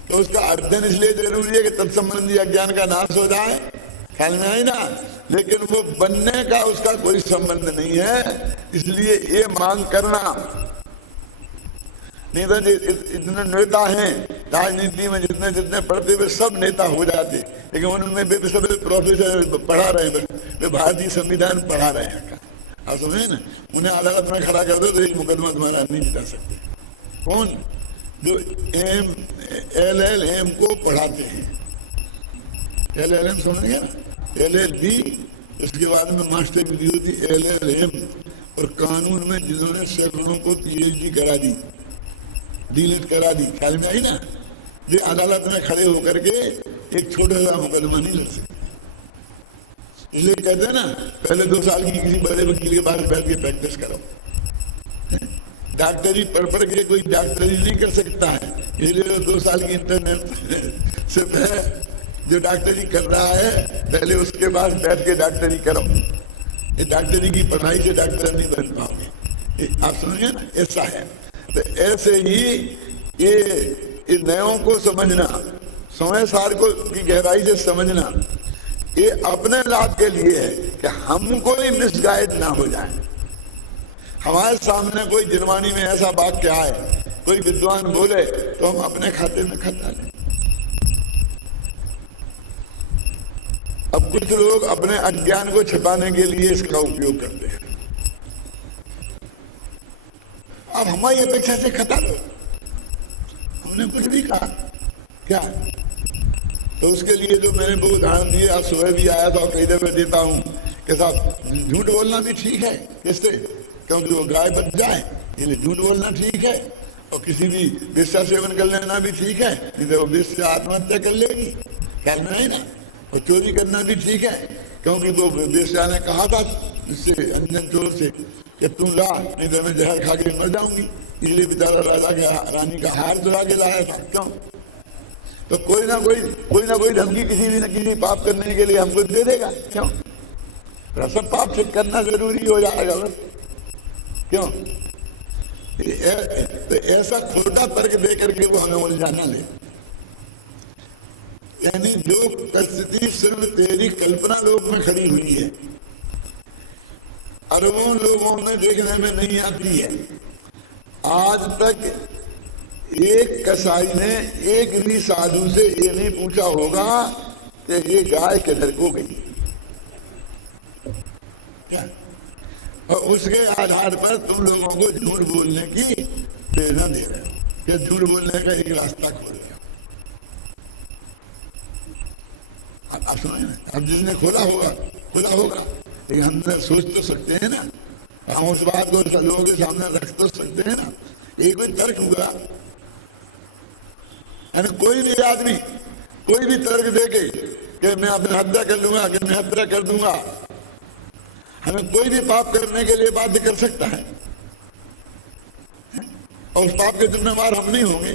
तो उसका अध्ययन इसलिए जरूरी है कि तत्संबंधी अज्ञान का नाश हो जाए, ख्याल में आई ना। लेकिन वो बनने का उसका कोई संबंध नहीं है, इसलिए ये मांग करना नहीं। तो इतने नेता हैं राजनीति में, जितने जितने पढ़ते वे सब नेता हो जाते, लेकिन उनमें वे सब प्रोफेसर पढ़ा रहे हैं, वे भारतीय संविधान पढ़ा रहे हैं। आप समझे ना, उन्हें अदालत में खड़ा कर दो तो एक मुकदमा तुम्हारा नहीं जिता सकते। कौन? जो LLM को पढ़ाते हैं। LLM समझ गया ना? LLB, उसके बाद में मास्टर डिग्री होती LLM। और कानून में जिन्होंने सैकड़ों को PhD करा दी, डीलिट करा दी, ख्याल में आई ना, जो अदालत में खड़े होकर के एक छोटा सा मुकदमा नहीं लड़ सकते। इसलिए कहते हैं ना, पहले 2 साल की किसी बड़े वकील के पास बैठ के प्रैक्टिस करो। डॉक्टरी पढ़ के कोई डॉक्टरी नहीं कर सकता है, इसलिए 2 साल की इंटरनेट सिर्फ है। जो डॉक्टरी कर रहा है पहले उसके पास बैठ के डॉक्टरी करो। ये डॉक्टरी की पढ़ाई से डॉक्टर नहीं बन पाओगे। आप समझिए ना, ऐसा है। तो ऐसे ही ये नयों को समझना, समय सार को की गहराई से समझना, ये अपने लाभ के लिए है कि हम कोई मिसगाइड ना हो जाए। हमारे सामने कोई जिरवानी में ऐसा वाक्य आए, कोई विद्वान बोले, तो हम अपने खाते में खत डालें। अब कुछ लोग अपने अज्ञान को छिपाने के लिए इसका उपयोग करते हैं। अब हमारी अपेक्षा से खता दो, हमने कुछ भी कहा क्या? तो उसके लिए जो मैंने वो उदाहरण दिए, आज सुबह भी आया था और कई दफे देता हूँ कि साहब झूठ बोलना भी ठीक है, किससे? क्योंकि वो गाय बच जाए, इसलिए झूठ बोलना ठीक है। और किसी भी वेश्या सेवन कर लेना भी ठीक है, नहीं तो वो वेश्या आत्महत्या कर लेगी, ख्याल में नहीं ना। और चोरी करना भी ठीक है, क्योंकि वो वेश्या ने कहा था इससे अंजन चोर से कि तू ला, नहीं तो मैं जहर खा के मर जाऊंगी। इसलिए बेचारा राजा के रानी का हार चुरा के लाया था। क्यों? तो कोई ना कोई धमकी किसी भी न किसी पाप करने के लिए हमको दे देगा। क्यों? सब पाप से करना जरूरी हो जाएगा बस। क्यों? तो ऐसा खोटा तर्क दे करके वो हमें उलझाना ले। यानी जो परिस्थिति सिर्फ तेरी कल्पना लोक में खड़ी हुई है, अरबों लोगों में देखने में नहीं आती है। आज तक एक कसाई ने एक भी साधु से ये नहीं पूछा होगा कि ये गाय किधर को गई, क्या? और उसके आधार पर तुम लोगों को झूठ बोलने की प्रेरणा दे रहे हो कि झूठ बोलने का एक रास्ता खोल गया। आप समझ, अब जिसने खोला होगा, लेकिन हम सोच तो सकते हैं ना, हम उस बात को लोगों के सामने रख तो सकते हैं ना। एक भी तर्क हुआ, कोई भी आदमी कोई भी तर्क देके कि मैं अपनी हत्या कर लूंगा, कि मैं हत्या कर दूंगा, हमें कोई भी पाप करने के लिए बाध्य कर सकता है, और उस पाप के जिम्मेवार हम नहीं होंगे।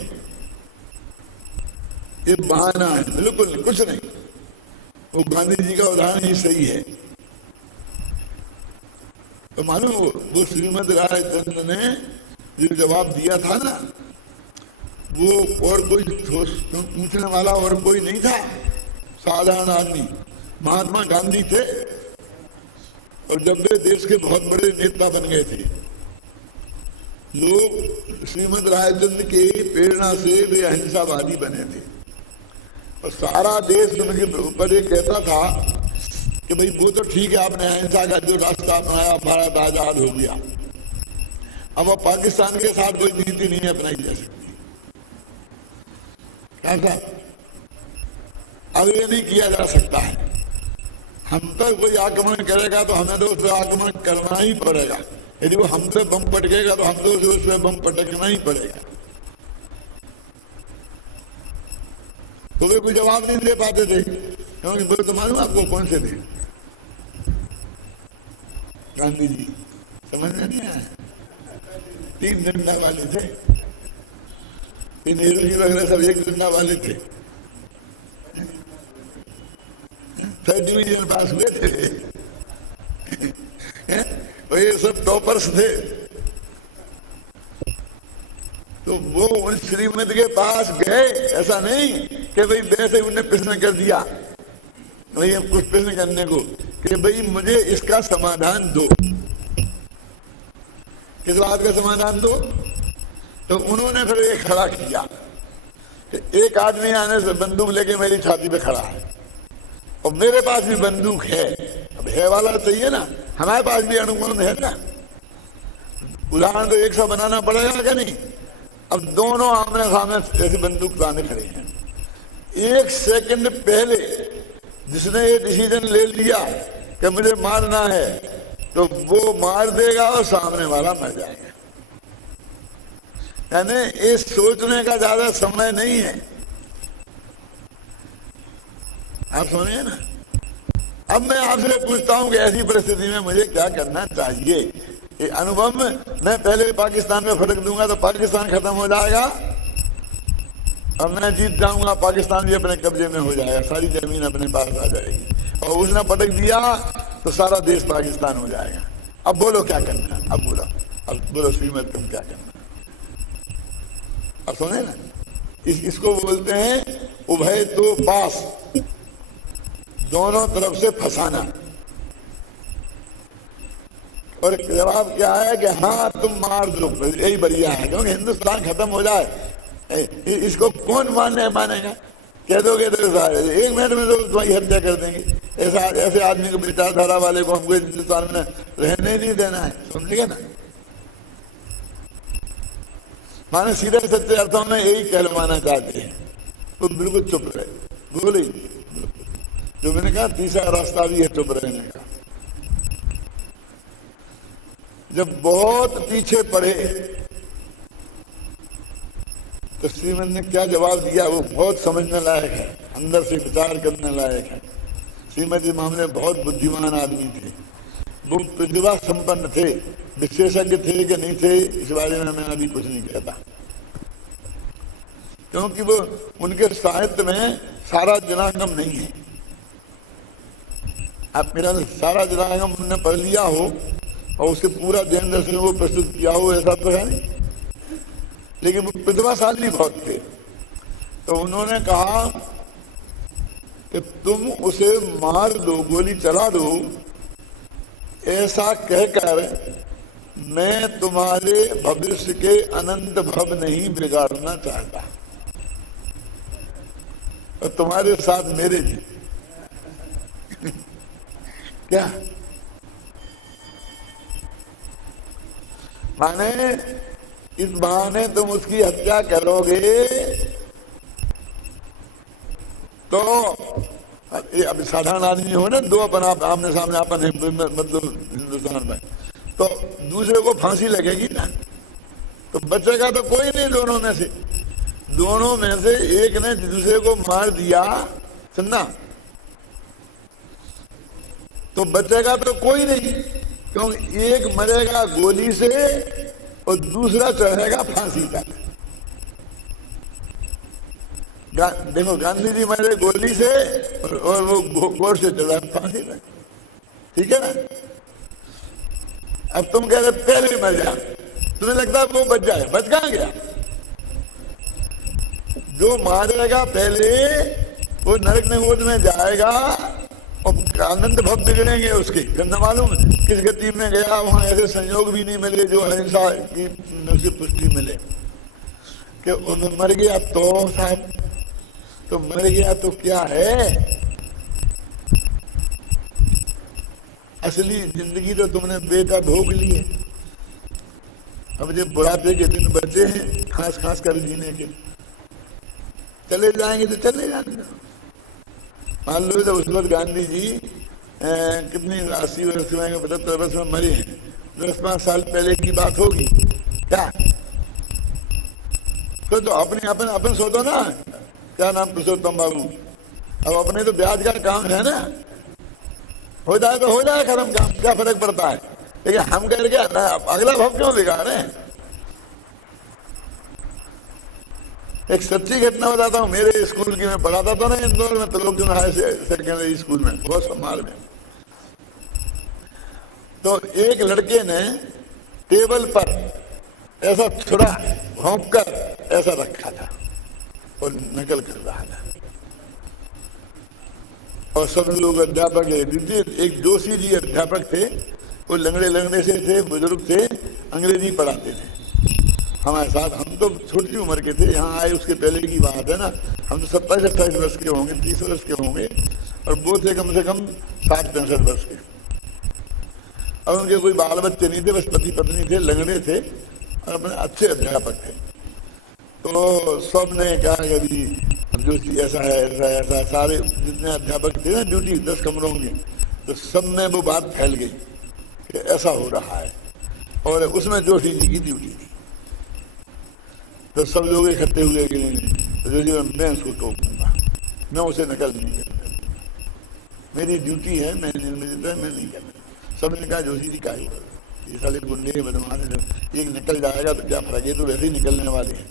ये बहाना है, बिल्कुल कुछ नहीं। वो गांधी जी का उदाहरण ही सही है। तो मालूम वो श्रीमद रायचंद्र ने जो जवाब दिया था ना, वो और कोई पूछने वाला और कोई नहीं था, साधारण आदमी। महात्मा गांधी थे, और जब वे देश के बहुत बड़े नेता बन गए थे, लोग श्रीमद रायचंद्र के प्रेरणा से वे अहिंसावादी बने थे। और सारा देश उनके ऊपर ये कहता था कि भाई वो तो ठीक है, आपने अहिंसा का जो रास्ता अपनाया, भारत आजाद हो गया, अब पाकिस्तान के साथ कोई नीति नहीं अपनाई जा सकती। ऐसा अब ये नहीं किया जा सकता है। हम पर कोई आक्रमण करेगा तो हमें तो उस पर आक्रमण करना ही पड़ेगा। यदि वो हम पे बम पटकेगा तो हमको उस पर बम पटकना ही पड़ेगा। तो वे कोई जवाब नहीं दे पाते थे, क्योंकि बोले तो मालूम आपको कौन से थे? गांधी जी। समझ में नहीं आया? 3 डंडा वाले थे। नेहरू जी वगैरह सब 1 डंडा वाले थे। 3rd डिवीजन पास हुए थे। और ये सब टॉपर्स थे। तो वो उन श्रीमती के पास गए, ऐसा नहीं कि भाई वैसे उन्हें प्रश्न कर दिया, भाई हम कुछ प्रश्न करने को, कि भाई मुझे इसका समाधान दो। किस बात का समाधान दो? तो उन्होंने फिर एक खड़ा किया कि एक आदमी आने से बंदूक लेके मेरी छाती पे खड़ा है और मेरे पास भी बंदूक है। अब है वाला चाहिए ना, हमारे पास भी अनुमान है ना। उदाहरण तो एक सा बनाना पड़ेगा क्या नहीं? अब दोनों आमने सामने ऐसी बंदूक ताने खड़े हैं। 1 सेकंड पहले जिसने ये डिसीजन ले लिया कि मुझे मारना है, तो वो मार देगा और सामने वाला मर जाएगा। यानी इस सोचने का ज्यादा समय नहीं है। आप सुनिए ना। अब मैं आपसे पूछता हूं कि ऐसी परिस्थिति में मुझे क्या करना चाहिए? ये अनुभव में मैं पहले पाकिस्तान में फटक दूंगा तो पाकिस्तान खत्म हो जाएगा और मैं जीत जाऊंगा, पाकिस्तान भी अपने कब्जे में हो जाएगा, सारी जमीन अपने पास आ जाएगी। और उसने पटक दिया तो सारा देश पाकिस्तान हो जाएगा। अब बोलो क्या करना? अब बोलो श्रीमद तुम क्या करना? अब सुने ना, इसको बोलते हैं उभय तो पास, दोनों तरफ से फंसाना। और जवाब क्या है कि हाँ तुम मार दो, यही बढ़िया है, क्योंकि हिंदुस्तान खत्म हो जाए। इसको कौन मानेगा? कह दोगे तो 1 मिनट में तो तुम्हारी हत्या कर देंगे। ऐसे आदमी को, विचारधारा वाले को हमको हिंदुस्तान में रहने नहीं देना है, समझिए ना। माने सीधे सच्चे अर्थों में यही कहलवाना चाहते हैं। तो बिल्कुल चुप रहे, बोले जो मैंने कहा तीसरा रास्ता भी है चुप रहने का। जब बहुत पीछे पड़े तो श्रीमद ने क्या जवाब दिया वो बहुत समझने लायक है, अंदर से विचार करने लायक है। श्रीमद जी मामले बहुत बुद्धिमान आदमी थे, वो प्रतिभा संपन्न थे। विशेषज्ञ थे कि नहीं थे इस बारे में मैं अभी कुछ नहीं कहता, क्योंकि वो उनके साहित्य में सारा जनागम नहीं है। आप मेरा सारा जनागम उन्होंने पढ़ लिया हो और उसके पूरा जैन दर्शन वो प्रस्तुत किया हो ऐसा तो है नहीं, लेकिन वो प्रतिभाशाली बहुत थे। तो उन्होंने कहा कि तुम उसे मार दो, गोली चला दो, ऐसा कहकर मैं तुम्हारे भविष्य के अनंत भव नहीं बिगाड़ना चाहता और तुम्हारे साथ मेरे भी। क्या माने? इस बहाने तुम उसकी हत्या करोगे तो अब साधारण आदमी हो ना, 2 अपन आमने सामने अपन मतलब हिंदुस्तान में, तो दूसरे को फांसी लगेगी ना, तो बचेगा तो कोई नहीं। दोनों में से एक ने दूसरे को मार दिया, सुनना, तो बचेगा तो कोई नहीं, क्योंकि एक मरेगा गोली से और दूसरा चढ़ेगा फांसी तक। देखो गांधी जी मरे गोली से और वो गोर से चढ़ा फांसी तक, ठीक है ना। अब तुम कह रहे पहले मर जा, तुम्हें लगता है वो बच जाए, बच कहां गया? जो मारेगा पहले वो नरक नगोद में जाएगा और आनंद भव बिगड़ेंगे उसके। गंदा मालूम किस गति में गया, वहां ऐसे संयोग भी नहीं मिले जो अहिंसा की उसे पुष्टि मिले कि उन्हें मर गया तो साहब, तो मर गया तो क्या है? असली जिंदगी तो तुमने बेटा भोग ली है। अब जब बुढ़ापे के दिन बचे हैं खास खास कर जीने के, चले जाएंगे तो चले जाएंगे। मान लो जब उस वक्त गांधी जी कितनी 80 वर्ष में 75 वर्ष में मरे हैं, 10-5 साल पहले की बात होगी क्या? तो अपने अपन अपन सोचो ना, क्या नाम पुरुषोत्तम बाबू, अब अपने तो ब्याज का काम है ना, हो जाए तो हो जाए खत्म काम, क्या फर्क पड़ता है। लेकिन हम कह क्या ना, अगला भाव क्यों बिगाड़े। एक सच्ची घटना बताता हूँ। मेरे स्कूल की मैं पढ़ाता था ना इंदौर में, तो लोग हायर सेकेंडरी स्कूल में बहुत सम्मान में, तो एक लड़के ने टेबल पर ऐसा छुरा घोंप कर ऐसा रखा था और नकल कर रहा था, और सब लोग अध्यापक एक जोशी जी अध्यापक थे, वो लंगड़े लंगड़े से थे, बुजुर्ग थे, अंग्रेजी पढ़ाते थे हमारे साथ। हम तो छोटी उम्र के थे, यहाँ आए उसके पहले की बात है ना, हम तो 27-28 वर्ष के होंगे, 30 वर्ष के होंगे, और वो थे कम से कम 60-65 वर्ष के। और उनके कोई बाल बच्चे नहीं थे, बस पति पत्नी थे, लंगड़े थे और अपने अच्छे अध्यापक थे। तो सब ने कहा कि जी जोशी ऐसा है ऐसा है ऐसा, सारे जितने अध्यापक थे ना ड्यूटी 10 कमरों की, तो सब में वो बात फैल गई कि ऐसा हो रहा है, और उसमें जोशी जी की ड्यूटी थी। तो सब लोग इकट्ठे हुए कि नहीं, जोशी मैं उसको टोक दूंगा, मैं उसे नकल नहीं करूँगा, मेरी ड्यूटी है, मैं नहीं करना। सबने कहा जोशी जी का ये साले गुंडे बदमाश, एक निकल जाएगा तो क्या फर्क है, तो वैसे ही निकलने वाले हैं,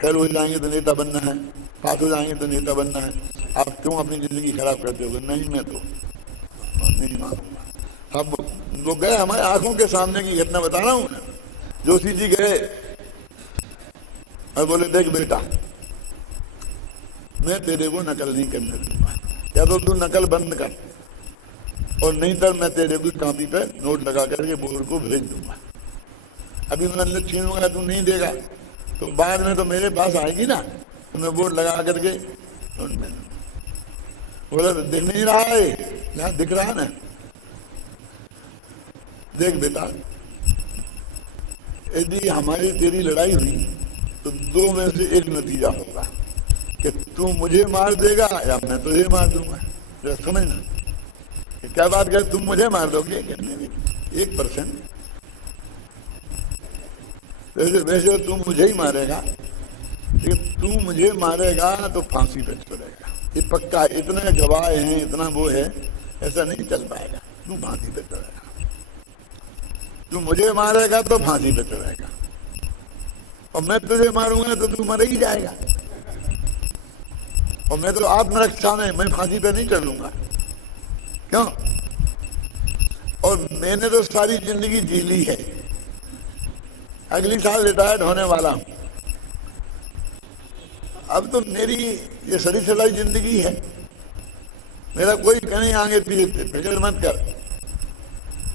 फेल हो जाएंगे तो नेता बनना है, पास हो जाएंगे तो नेता बनना है, आप क्यों अपनी जिंदगी खराब करते हो। नहीं, मैं तो नहीं मानूंगा। अब वो गए, हमारे आंखों के सामने की घटना बता रहा हूँ। जोशी जी गए और बोले देख बेटा, मैं तेरे को नकल नहीं करने दूंगा, या तो तू नकल बंद कर, और नहीं तो मैं तेरे को कॉपी पे नोट लगा करके बोर्ड को भेज दूंगा। अभी मैं छीनूंगा, तू नहीं देगा तो बाद में तो मेरे पास आएगी ना, तो मैं बोर्ड लगा करके नोट में। बोला दिख नहीं रहा है, यहाँ दिख रहा है ना, देख बेटा, यदि हमारी तेरी लड़ाई हुई तो 2 में से एक नतीजा होगा कि तू मुझे मार देगा या मैं तुझे मार दूंगा। जरा समझना क्या बात कर, तुम मुझे मार दोगे, 1%, वैसे तुम मुझे ही मारेगा, लेकिन तू मुझे मारेगा तो फांसी पे चढ़ेगा, ये पक्का, इतने गवाह हैं, इतना वो है, ऐसा नहीं चल पाएगा, तू फांसी पे चढ़ेगा, तू मुझे मारेगा तो फांसी पे चढ़ेगा, और मैं तुझे मारूंगा तो तू मर ही जाएगा, और मैं तो आत्मरक्षा में, मैं फांसी पे नहीं चढ़ूंगा, क्यों? और मैंने तो सारी जिंदगी जी ली है, अगली साल रिटायर्ड होने वाला हूं, अब तो मेरी ये सड़ी सड़ाई जिंदगी है, मेरा कोई कहीं आगे पीछे फिक्र मत कर,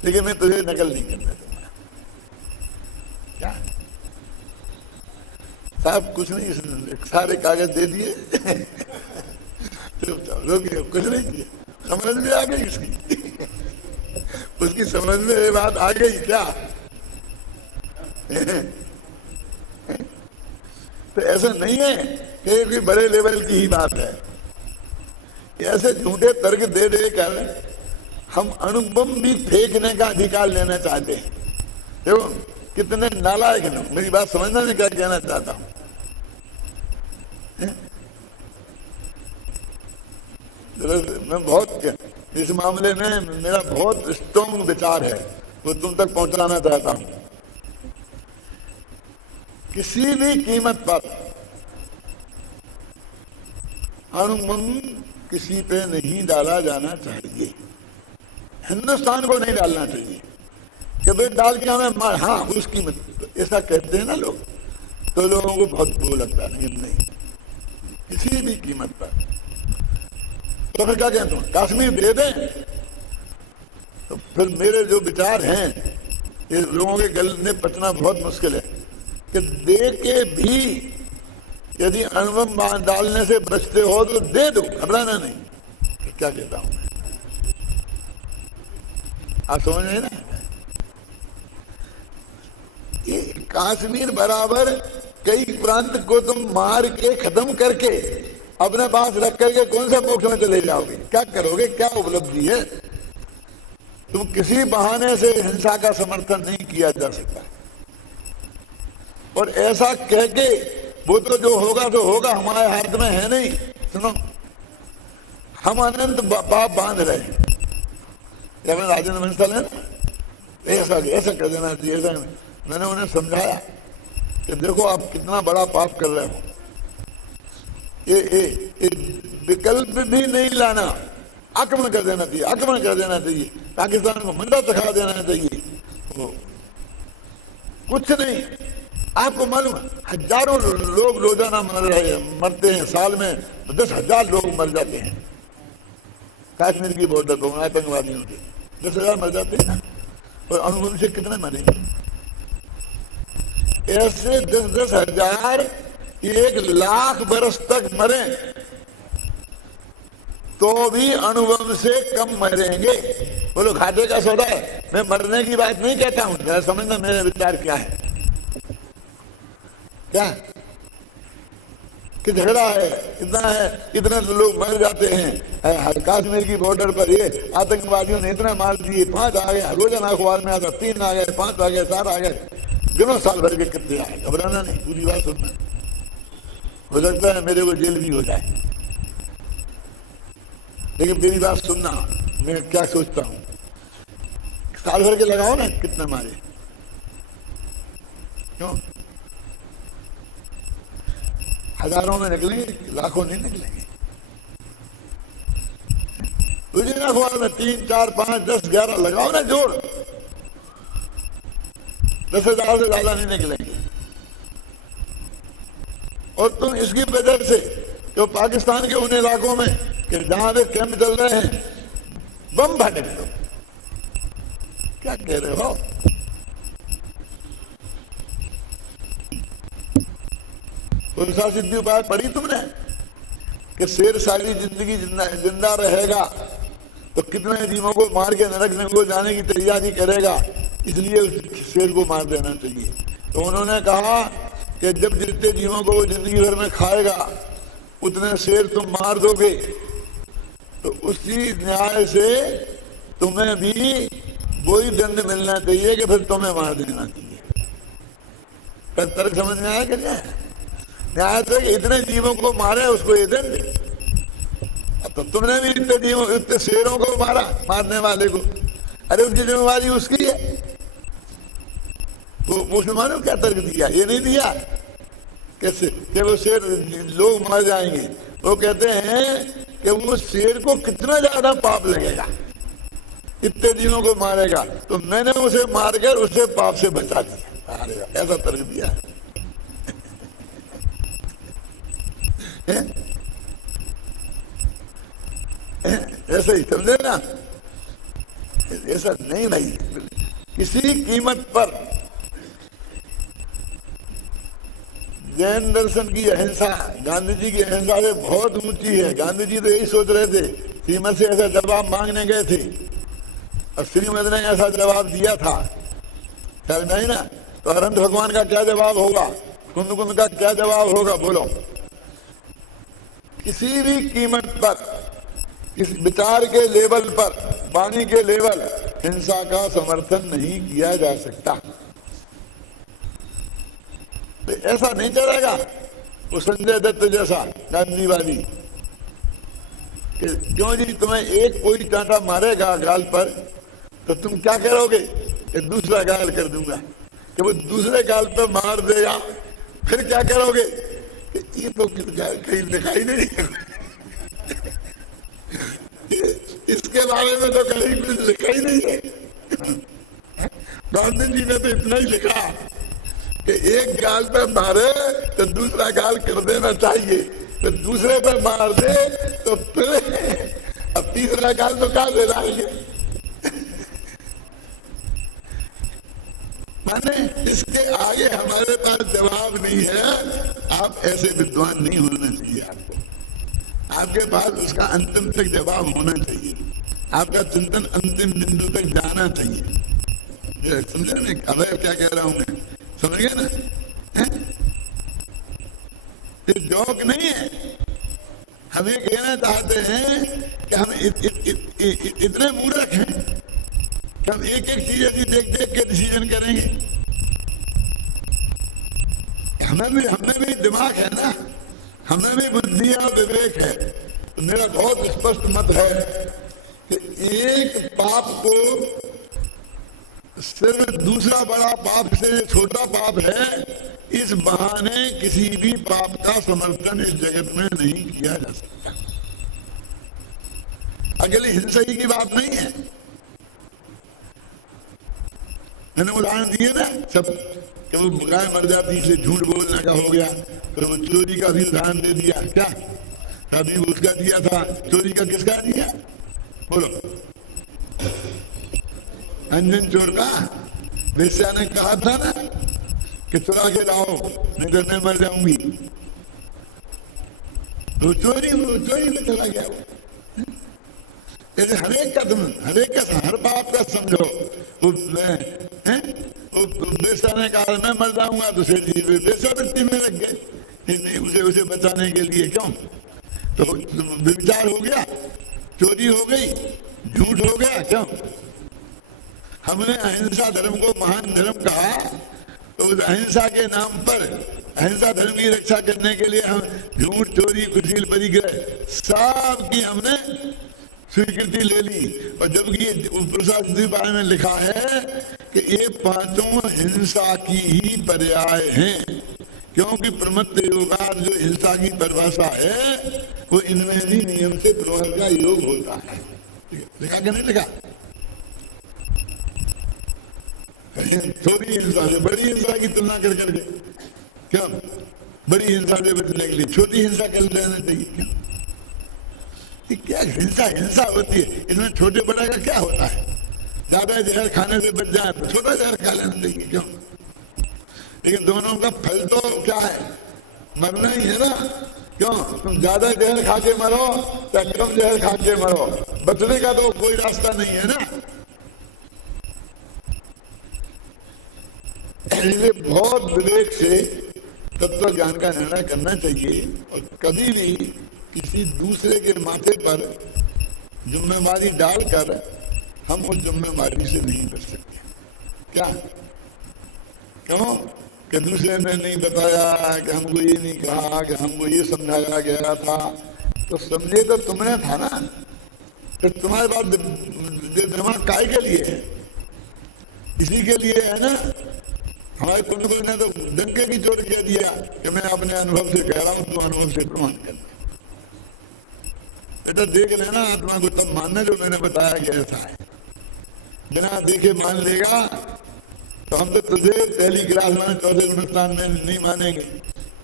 लेकिन मैं तुझे नकल नहीं करने दूंगा। क्या साहब, कुछ नहीं, सारे कागज दे दिए कुछ नहीं किया, समझ में आ गई उसकी समझ में ये बात आ गई क्या? तो ऐसा नहीं है कि कोई बड़े लेवल की ही बात है, ऐसे झूठे तर्क दे दे कर हम अणुबम भी फेंकने का अधिकार लेना चाहते हैं। देखो कितने नालायक हैं। मेरी बात समझना मैं क्या कहना चाहता हूं। मैं बहुत इस मामले में मेरा बहुत स्ट्रॉन्ग विचार है, वो तुम तक पहुंचाना चाहता हूं। किसी भी कीमत पर अणुबम किसी पे नहीं डाला जाना चाहिए, हिंदुस्तान को नहीं डालना चाहिए कि भाई डाल के हमें हाँ उस कीमत, ऐसा कहते हैं ना लोग, तो लोगों को बहुत वो लगता है, लेकिन नहीं, किसी भी कीमत पर। तो फिर क्या कहते हैं, कश्मीर दे दें, तो फिर मेरे जो विचार हैं ये लोगों के गले में पचना बहुत मुश्किल है कि दे के भी यदि अणुबम डालने से बचते हो तो दे दो, घबराना नहीं। क्या कहता हूं मैं, आप समझ रहे ना? ये कश्मीर बराबर कई प्रांत को तुम मार के खत्म करके अपने पास रख करके कौन सा मोक्ष में चले जाओगे? क्या करोगे? क्या उपलब्धि है? तुम किसी बहाने से हिंसा का समर्थन नहीं किया जा सकता। और ऐसा कह के वो तो जो होगा तो होगा, हमारे हाथ में है नहीं। सुनो, हम अनंत पाप बांध रहे हैं। जब राजेंद्र मंसल है ना, ऐसा कर देना चाहिए, ऐसा। मैंने उन्हें समझाया कि देखो आप कितना बड़ा पाप कर रहे हो, ये विकल्प भी नहीं लाना, आक्रमण कर देना चाहिए, आक्रमण कर देना चाहिए, पाकिस्तान को मंडा दिखा देना चाहिए। कुछ नहीं, आपको मालूम हजारों लोग रोजाना मरते हैं, साल में 10,000 लोग मर जाते हैं कश्मीर की बॉर्डर पर आतंकवादियों से। 10,000 मर जाते हैं ना, और अनुभव से कितने मरेंगे? ऐसे 10,000 1,00,000 बरस तक मरे तो भी अनुभव से कम मरेंगे। बोलो घाटे का सौदा है। मैं मरने की बात नहीं कहता हूं, जरा समझना मेरा विचार क्या है। क्या कि झगड़ा है, इतना है, इतने लोग मर जाते हैं कश्मीर की बॉर्डर पर। ये आतंकवादियों ने इतना मार दिए, 5 आ गए, रोजाना अखबार में आता, 3 आ गए, 5 आ गए, 4 आ गए, गिनो साल भर के कितने आए। घबराना नहीं, पूरी बात सुनना। हो सकता है मेरे को जेल भी हो जाए, लेकिन मेरी बात सुनना, मैं क्या सोचता हूं। साल भर के लगाओ ना, कितने मारे, क्यों? हजारों में निकलेंगे, लाखों नहीं निकलेंगे। तुझे ना अखबार में 3, 4, 5, 10, 11 लगाओ ना, जोड़ 10,000 से ज्यादा नहीं निकलेंगे। और तुम इसकी वजह से जो पाकिस्तान के उन इलाकों में कि जहां पे कैंप चल रहे हैं, बम भटक दो। क्या कह रहे हो? पुरुषा सिद्धि उपाय पढ़ी तुमने कि शेर सारी जिंदगी जिंदा रहेगा तो कितने जीवों को मार के नरक में को जाने की तैयारी करेगा, इसलिए उस शेर को मार देना चाहिए। तो उन्होंने कहा कि जब जितने जीवों को वो जिंदगी भर में खाएगा उतने शेर तुम मार दोगे, तो उसी न्याय से तुम्हें भी वही दंड मिलना चाहिए कि फिर तुम्हें मार देना चाहिए। तर्क समझ में आया कि नहीं? न्याय से इतने जीवों को मारे उसको ये दंड। तो तुमने भी इतने जीवों, इतने शेरों को मारा, मारने वाले को, अरे उनकी जिम्मेवारी उसकी है। तो मुसलमानों क्या तर्क दिया? ये नहीं दिया कैसे कि वो शेर लोग मर जाएंगे। वो कहते हैं कि वो शेर को कितना ज्यादा पाप लगेगा, इतने जीवों को मारेगा, तो मैंने उसे मारकर उसे पाप से बचा दिया। अरे ऐसा तर्क दिया ऐसा ही समझे ना? ऐसा नहीं भाई, किसी कीमत पर जैन दर्शन की अहिंसा गांधी जी की अहिंसा से बहुत ऊंची है। गांधी जी तो यही सोच रहे थे, श्रीमद से ऐसा जवाब मांगने गए थे और श्रीमद ने ऐसा जवाब दिया था, शायद नहीं ना? तो अनंत भगवान का क्या जवाब होगा, कुंद कुंद का क्या जवाब होगा? बोलो। किसी भी कीमत पर, इस विचार के लेवल पर, वाणी के लेवल, हिंसा का समर्थन नहीं किया जा सकता। तो ऐसा नहीं चलेगा वो संजय दत्त जैसा गांधीवादी कि क्यों जी तुम्हें एक कोई कांटा मारेगा गाल पर तो तुम क्या करोगे कि दूसरा गाल कर दूंगा, कि वो दूसरे गाल पर मार देगा, फिर क्या करोगे कि ये तो कहीं दिखाई नहीं इसके बारे में तो कहीं कुछ लिखा ही नहीं है। गांधी जी ने तो इतना ही लिखा कि एक गाल पे मारे तो दूसरा गाल कर देना चाहिए, तो दूसरे पे मार दे तो फिर अब तीसरा गाल तो कहा दे डालेंगे। माने इसके आगे हमारे पास जवाब नहीं है। आप ऐसे विद्वान नहीं होना चाहिए, आपके पास उसका अंतिम तक जवाब होना चाहिए, आपका चिंतन अंतिम बिंदु तक जाना चाहिए। समझे नहीं? अब क्या कह रहा हूं मैं समझ गए ना? ये जोक नहीं है। हम ये कहना चाहते हैं कि हम इतने मूर्ख हैं कि हम एक एक चीज ऐसी देख देख के डिसीजन करेंगे। हमें भी दिमाग है ना, हमें भी बुद्धि और विवेक है। तो मेरा बहुत स्पष्ट मत है कि एक पाप को सिर्फ दूसरा बड़ा पाप से छोटा पाप है, इस बहाने किसी भी पाप का समर्थन इस जगत में नहीं किया जा सकता। अकेली हिंसा ही की बात नहीं है। मैंने उदाहरण दिए ना सब, कि वो गाय मर जाती इसलिए झूठ बोलने का हो गया, फिर वो चोरी का भी उदाहरण दे दिया। क्या अभी उसका दिया था, चोरी का किसका दिया? बोलो। अंजन चोर का। वेश्या ने कहा था ना कि चुरा के लाओ नहीं तो मैं मर जाऊंगी। वो चोरी में चला गया। ऐसे हरेक का हर बात का समझो। वो वेश्या ने कहा मैं मर जाऊंगा, तो वेश्यावृत्ति में लग गए उसे बचाने के लिए। क्यों? तो विचार हो गया, चोरी हो गई, झूठ हो गया। क्यों? हमने अहिंसा धर्म को महान धर्म कहा, तो उस अहिंसा के नाम पर अहिंसा धर्म की रक्षा करने के लिए हम झूठ, चोरी, कुशील, परिग्रह सब की हमने स्वीकृति ले ली। और जबकि प्रसाद बारे में लिखा है कि ये पांचों हिंसा की ही पर्याय हैं, क्योंकि प्रमत्त योगात जो हिंसा की परिभाषा है वो इनमें ही नियम से प्रवर का योग होता है। लिखा कि नहीं लिखा? छोटी हिंसा से बड़ी हिंसा की तुलना कर करके, क्या बड़ी हिंसा से बचने के लिए छोटी हिंसा कर लेना चाहिए? क्या क्या हिंसा होती है? इसमें छोटे बड़े का क्या होता है? ज्यादा जहर खाने से बच जाए तो छोटा जहर खा लेना चाहिए। क्यों? लेकिन दोनों का फल तो क्या है? मरना ही है ना। क्यों? तुम ज्यादा जहर खा के मरो या कम जहर खा के मरो, बचने का तो कोई रास्ता नहीं है ना। इसलिए बहुत विवेक से तत्व ज्ञान का निर्णय करना चाहिए और कभी भी किसी दूसरे के माथे पर जिम्मेवारी डालकर हम उस जिम्मेवारी से नहीं बच सकते। क्या? क्यों? कि दूसरे ने नहीं बताया, कि हमको ये नहीं कहा, कि हमको ये समझाया गया था। तो समझे तो तुमने था ना, तो तुम्हारे पास दिमाग काय के लिए है? इसी के लिए है ना। हमारे कुछ ने तो डंके की चोट कह दिया कि मैं अपने अनुभव से कह रहा हूं, तो अनुभव से प्रमाण कर। बेटा देख लेना आत्मा को, तब मानना जो मैंने बताया कि ऐसा है। बिना देखे मान लेगा तो हम तो तुझे पहली क्लास में चौथे अनुष्ठान में नहीं मानेंगे,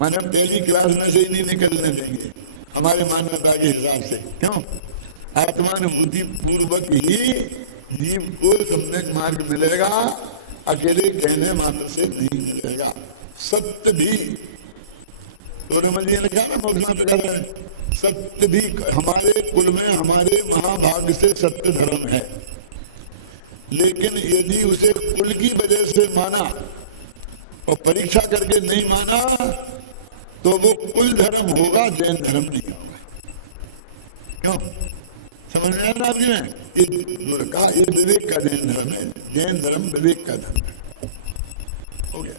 माने हम पहली क्लास में से ही नहीं निकलने देंगे हमारे मान्यता के हिसाब से। क्यों? आत्मानुभूति पूर्वक ही जीव को सम्यक मार्ग मिलेगा, अकेले कहने मात्र से नहीं मिलेगा। सत्य भी ने लिखा ना, मोक्ष कर रहे हैं, सत्य भी हमारे कुल में हमारे महाभाग्य से सत्य धर्म है। लेकिन यदि उसे कुल की वजह से माना और परीक्षा करके नहीं माना तो वो कुल धर्म होगा, जैन धर्म नहीं होगा। क्यों? समझ में आया ना आपकी? में ये विवेक का जैन धर्म है। जैन धर्म विवेक का धर्म है। हो गया।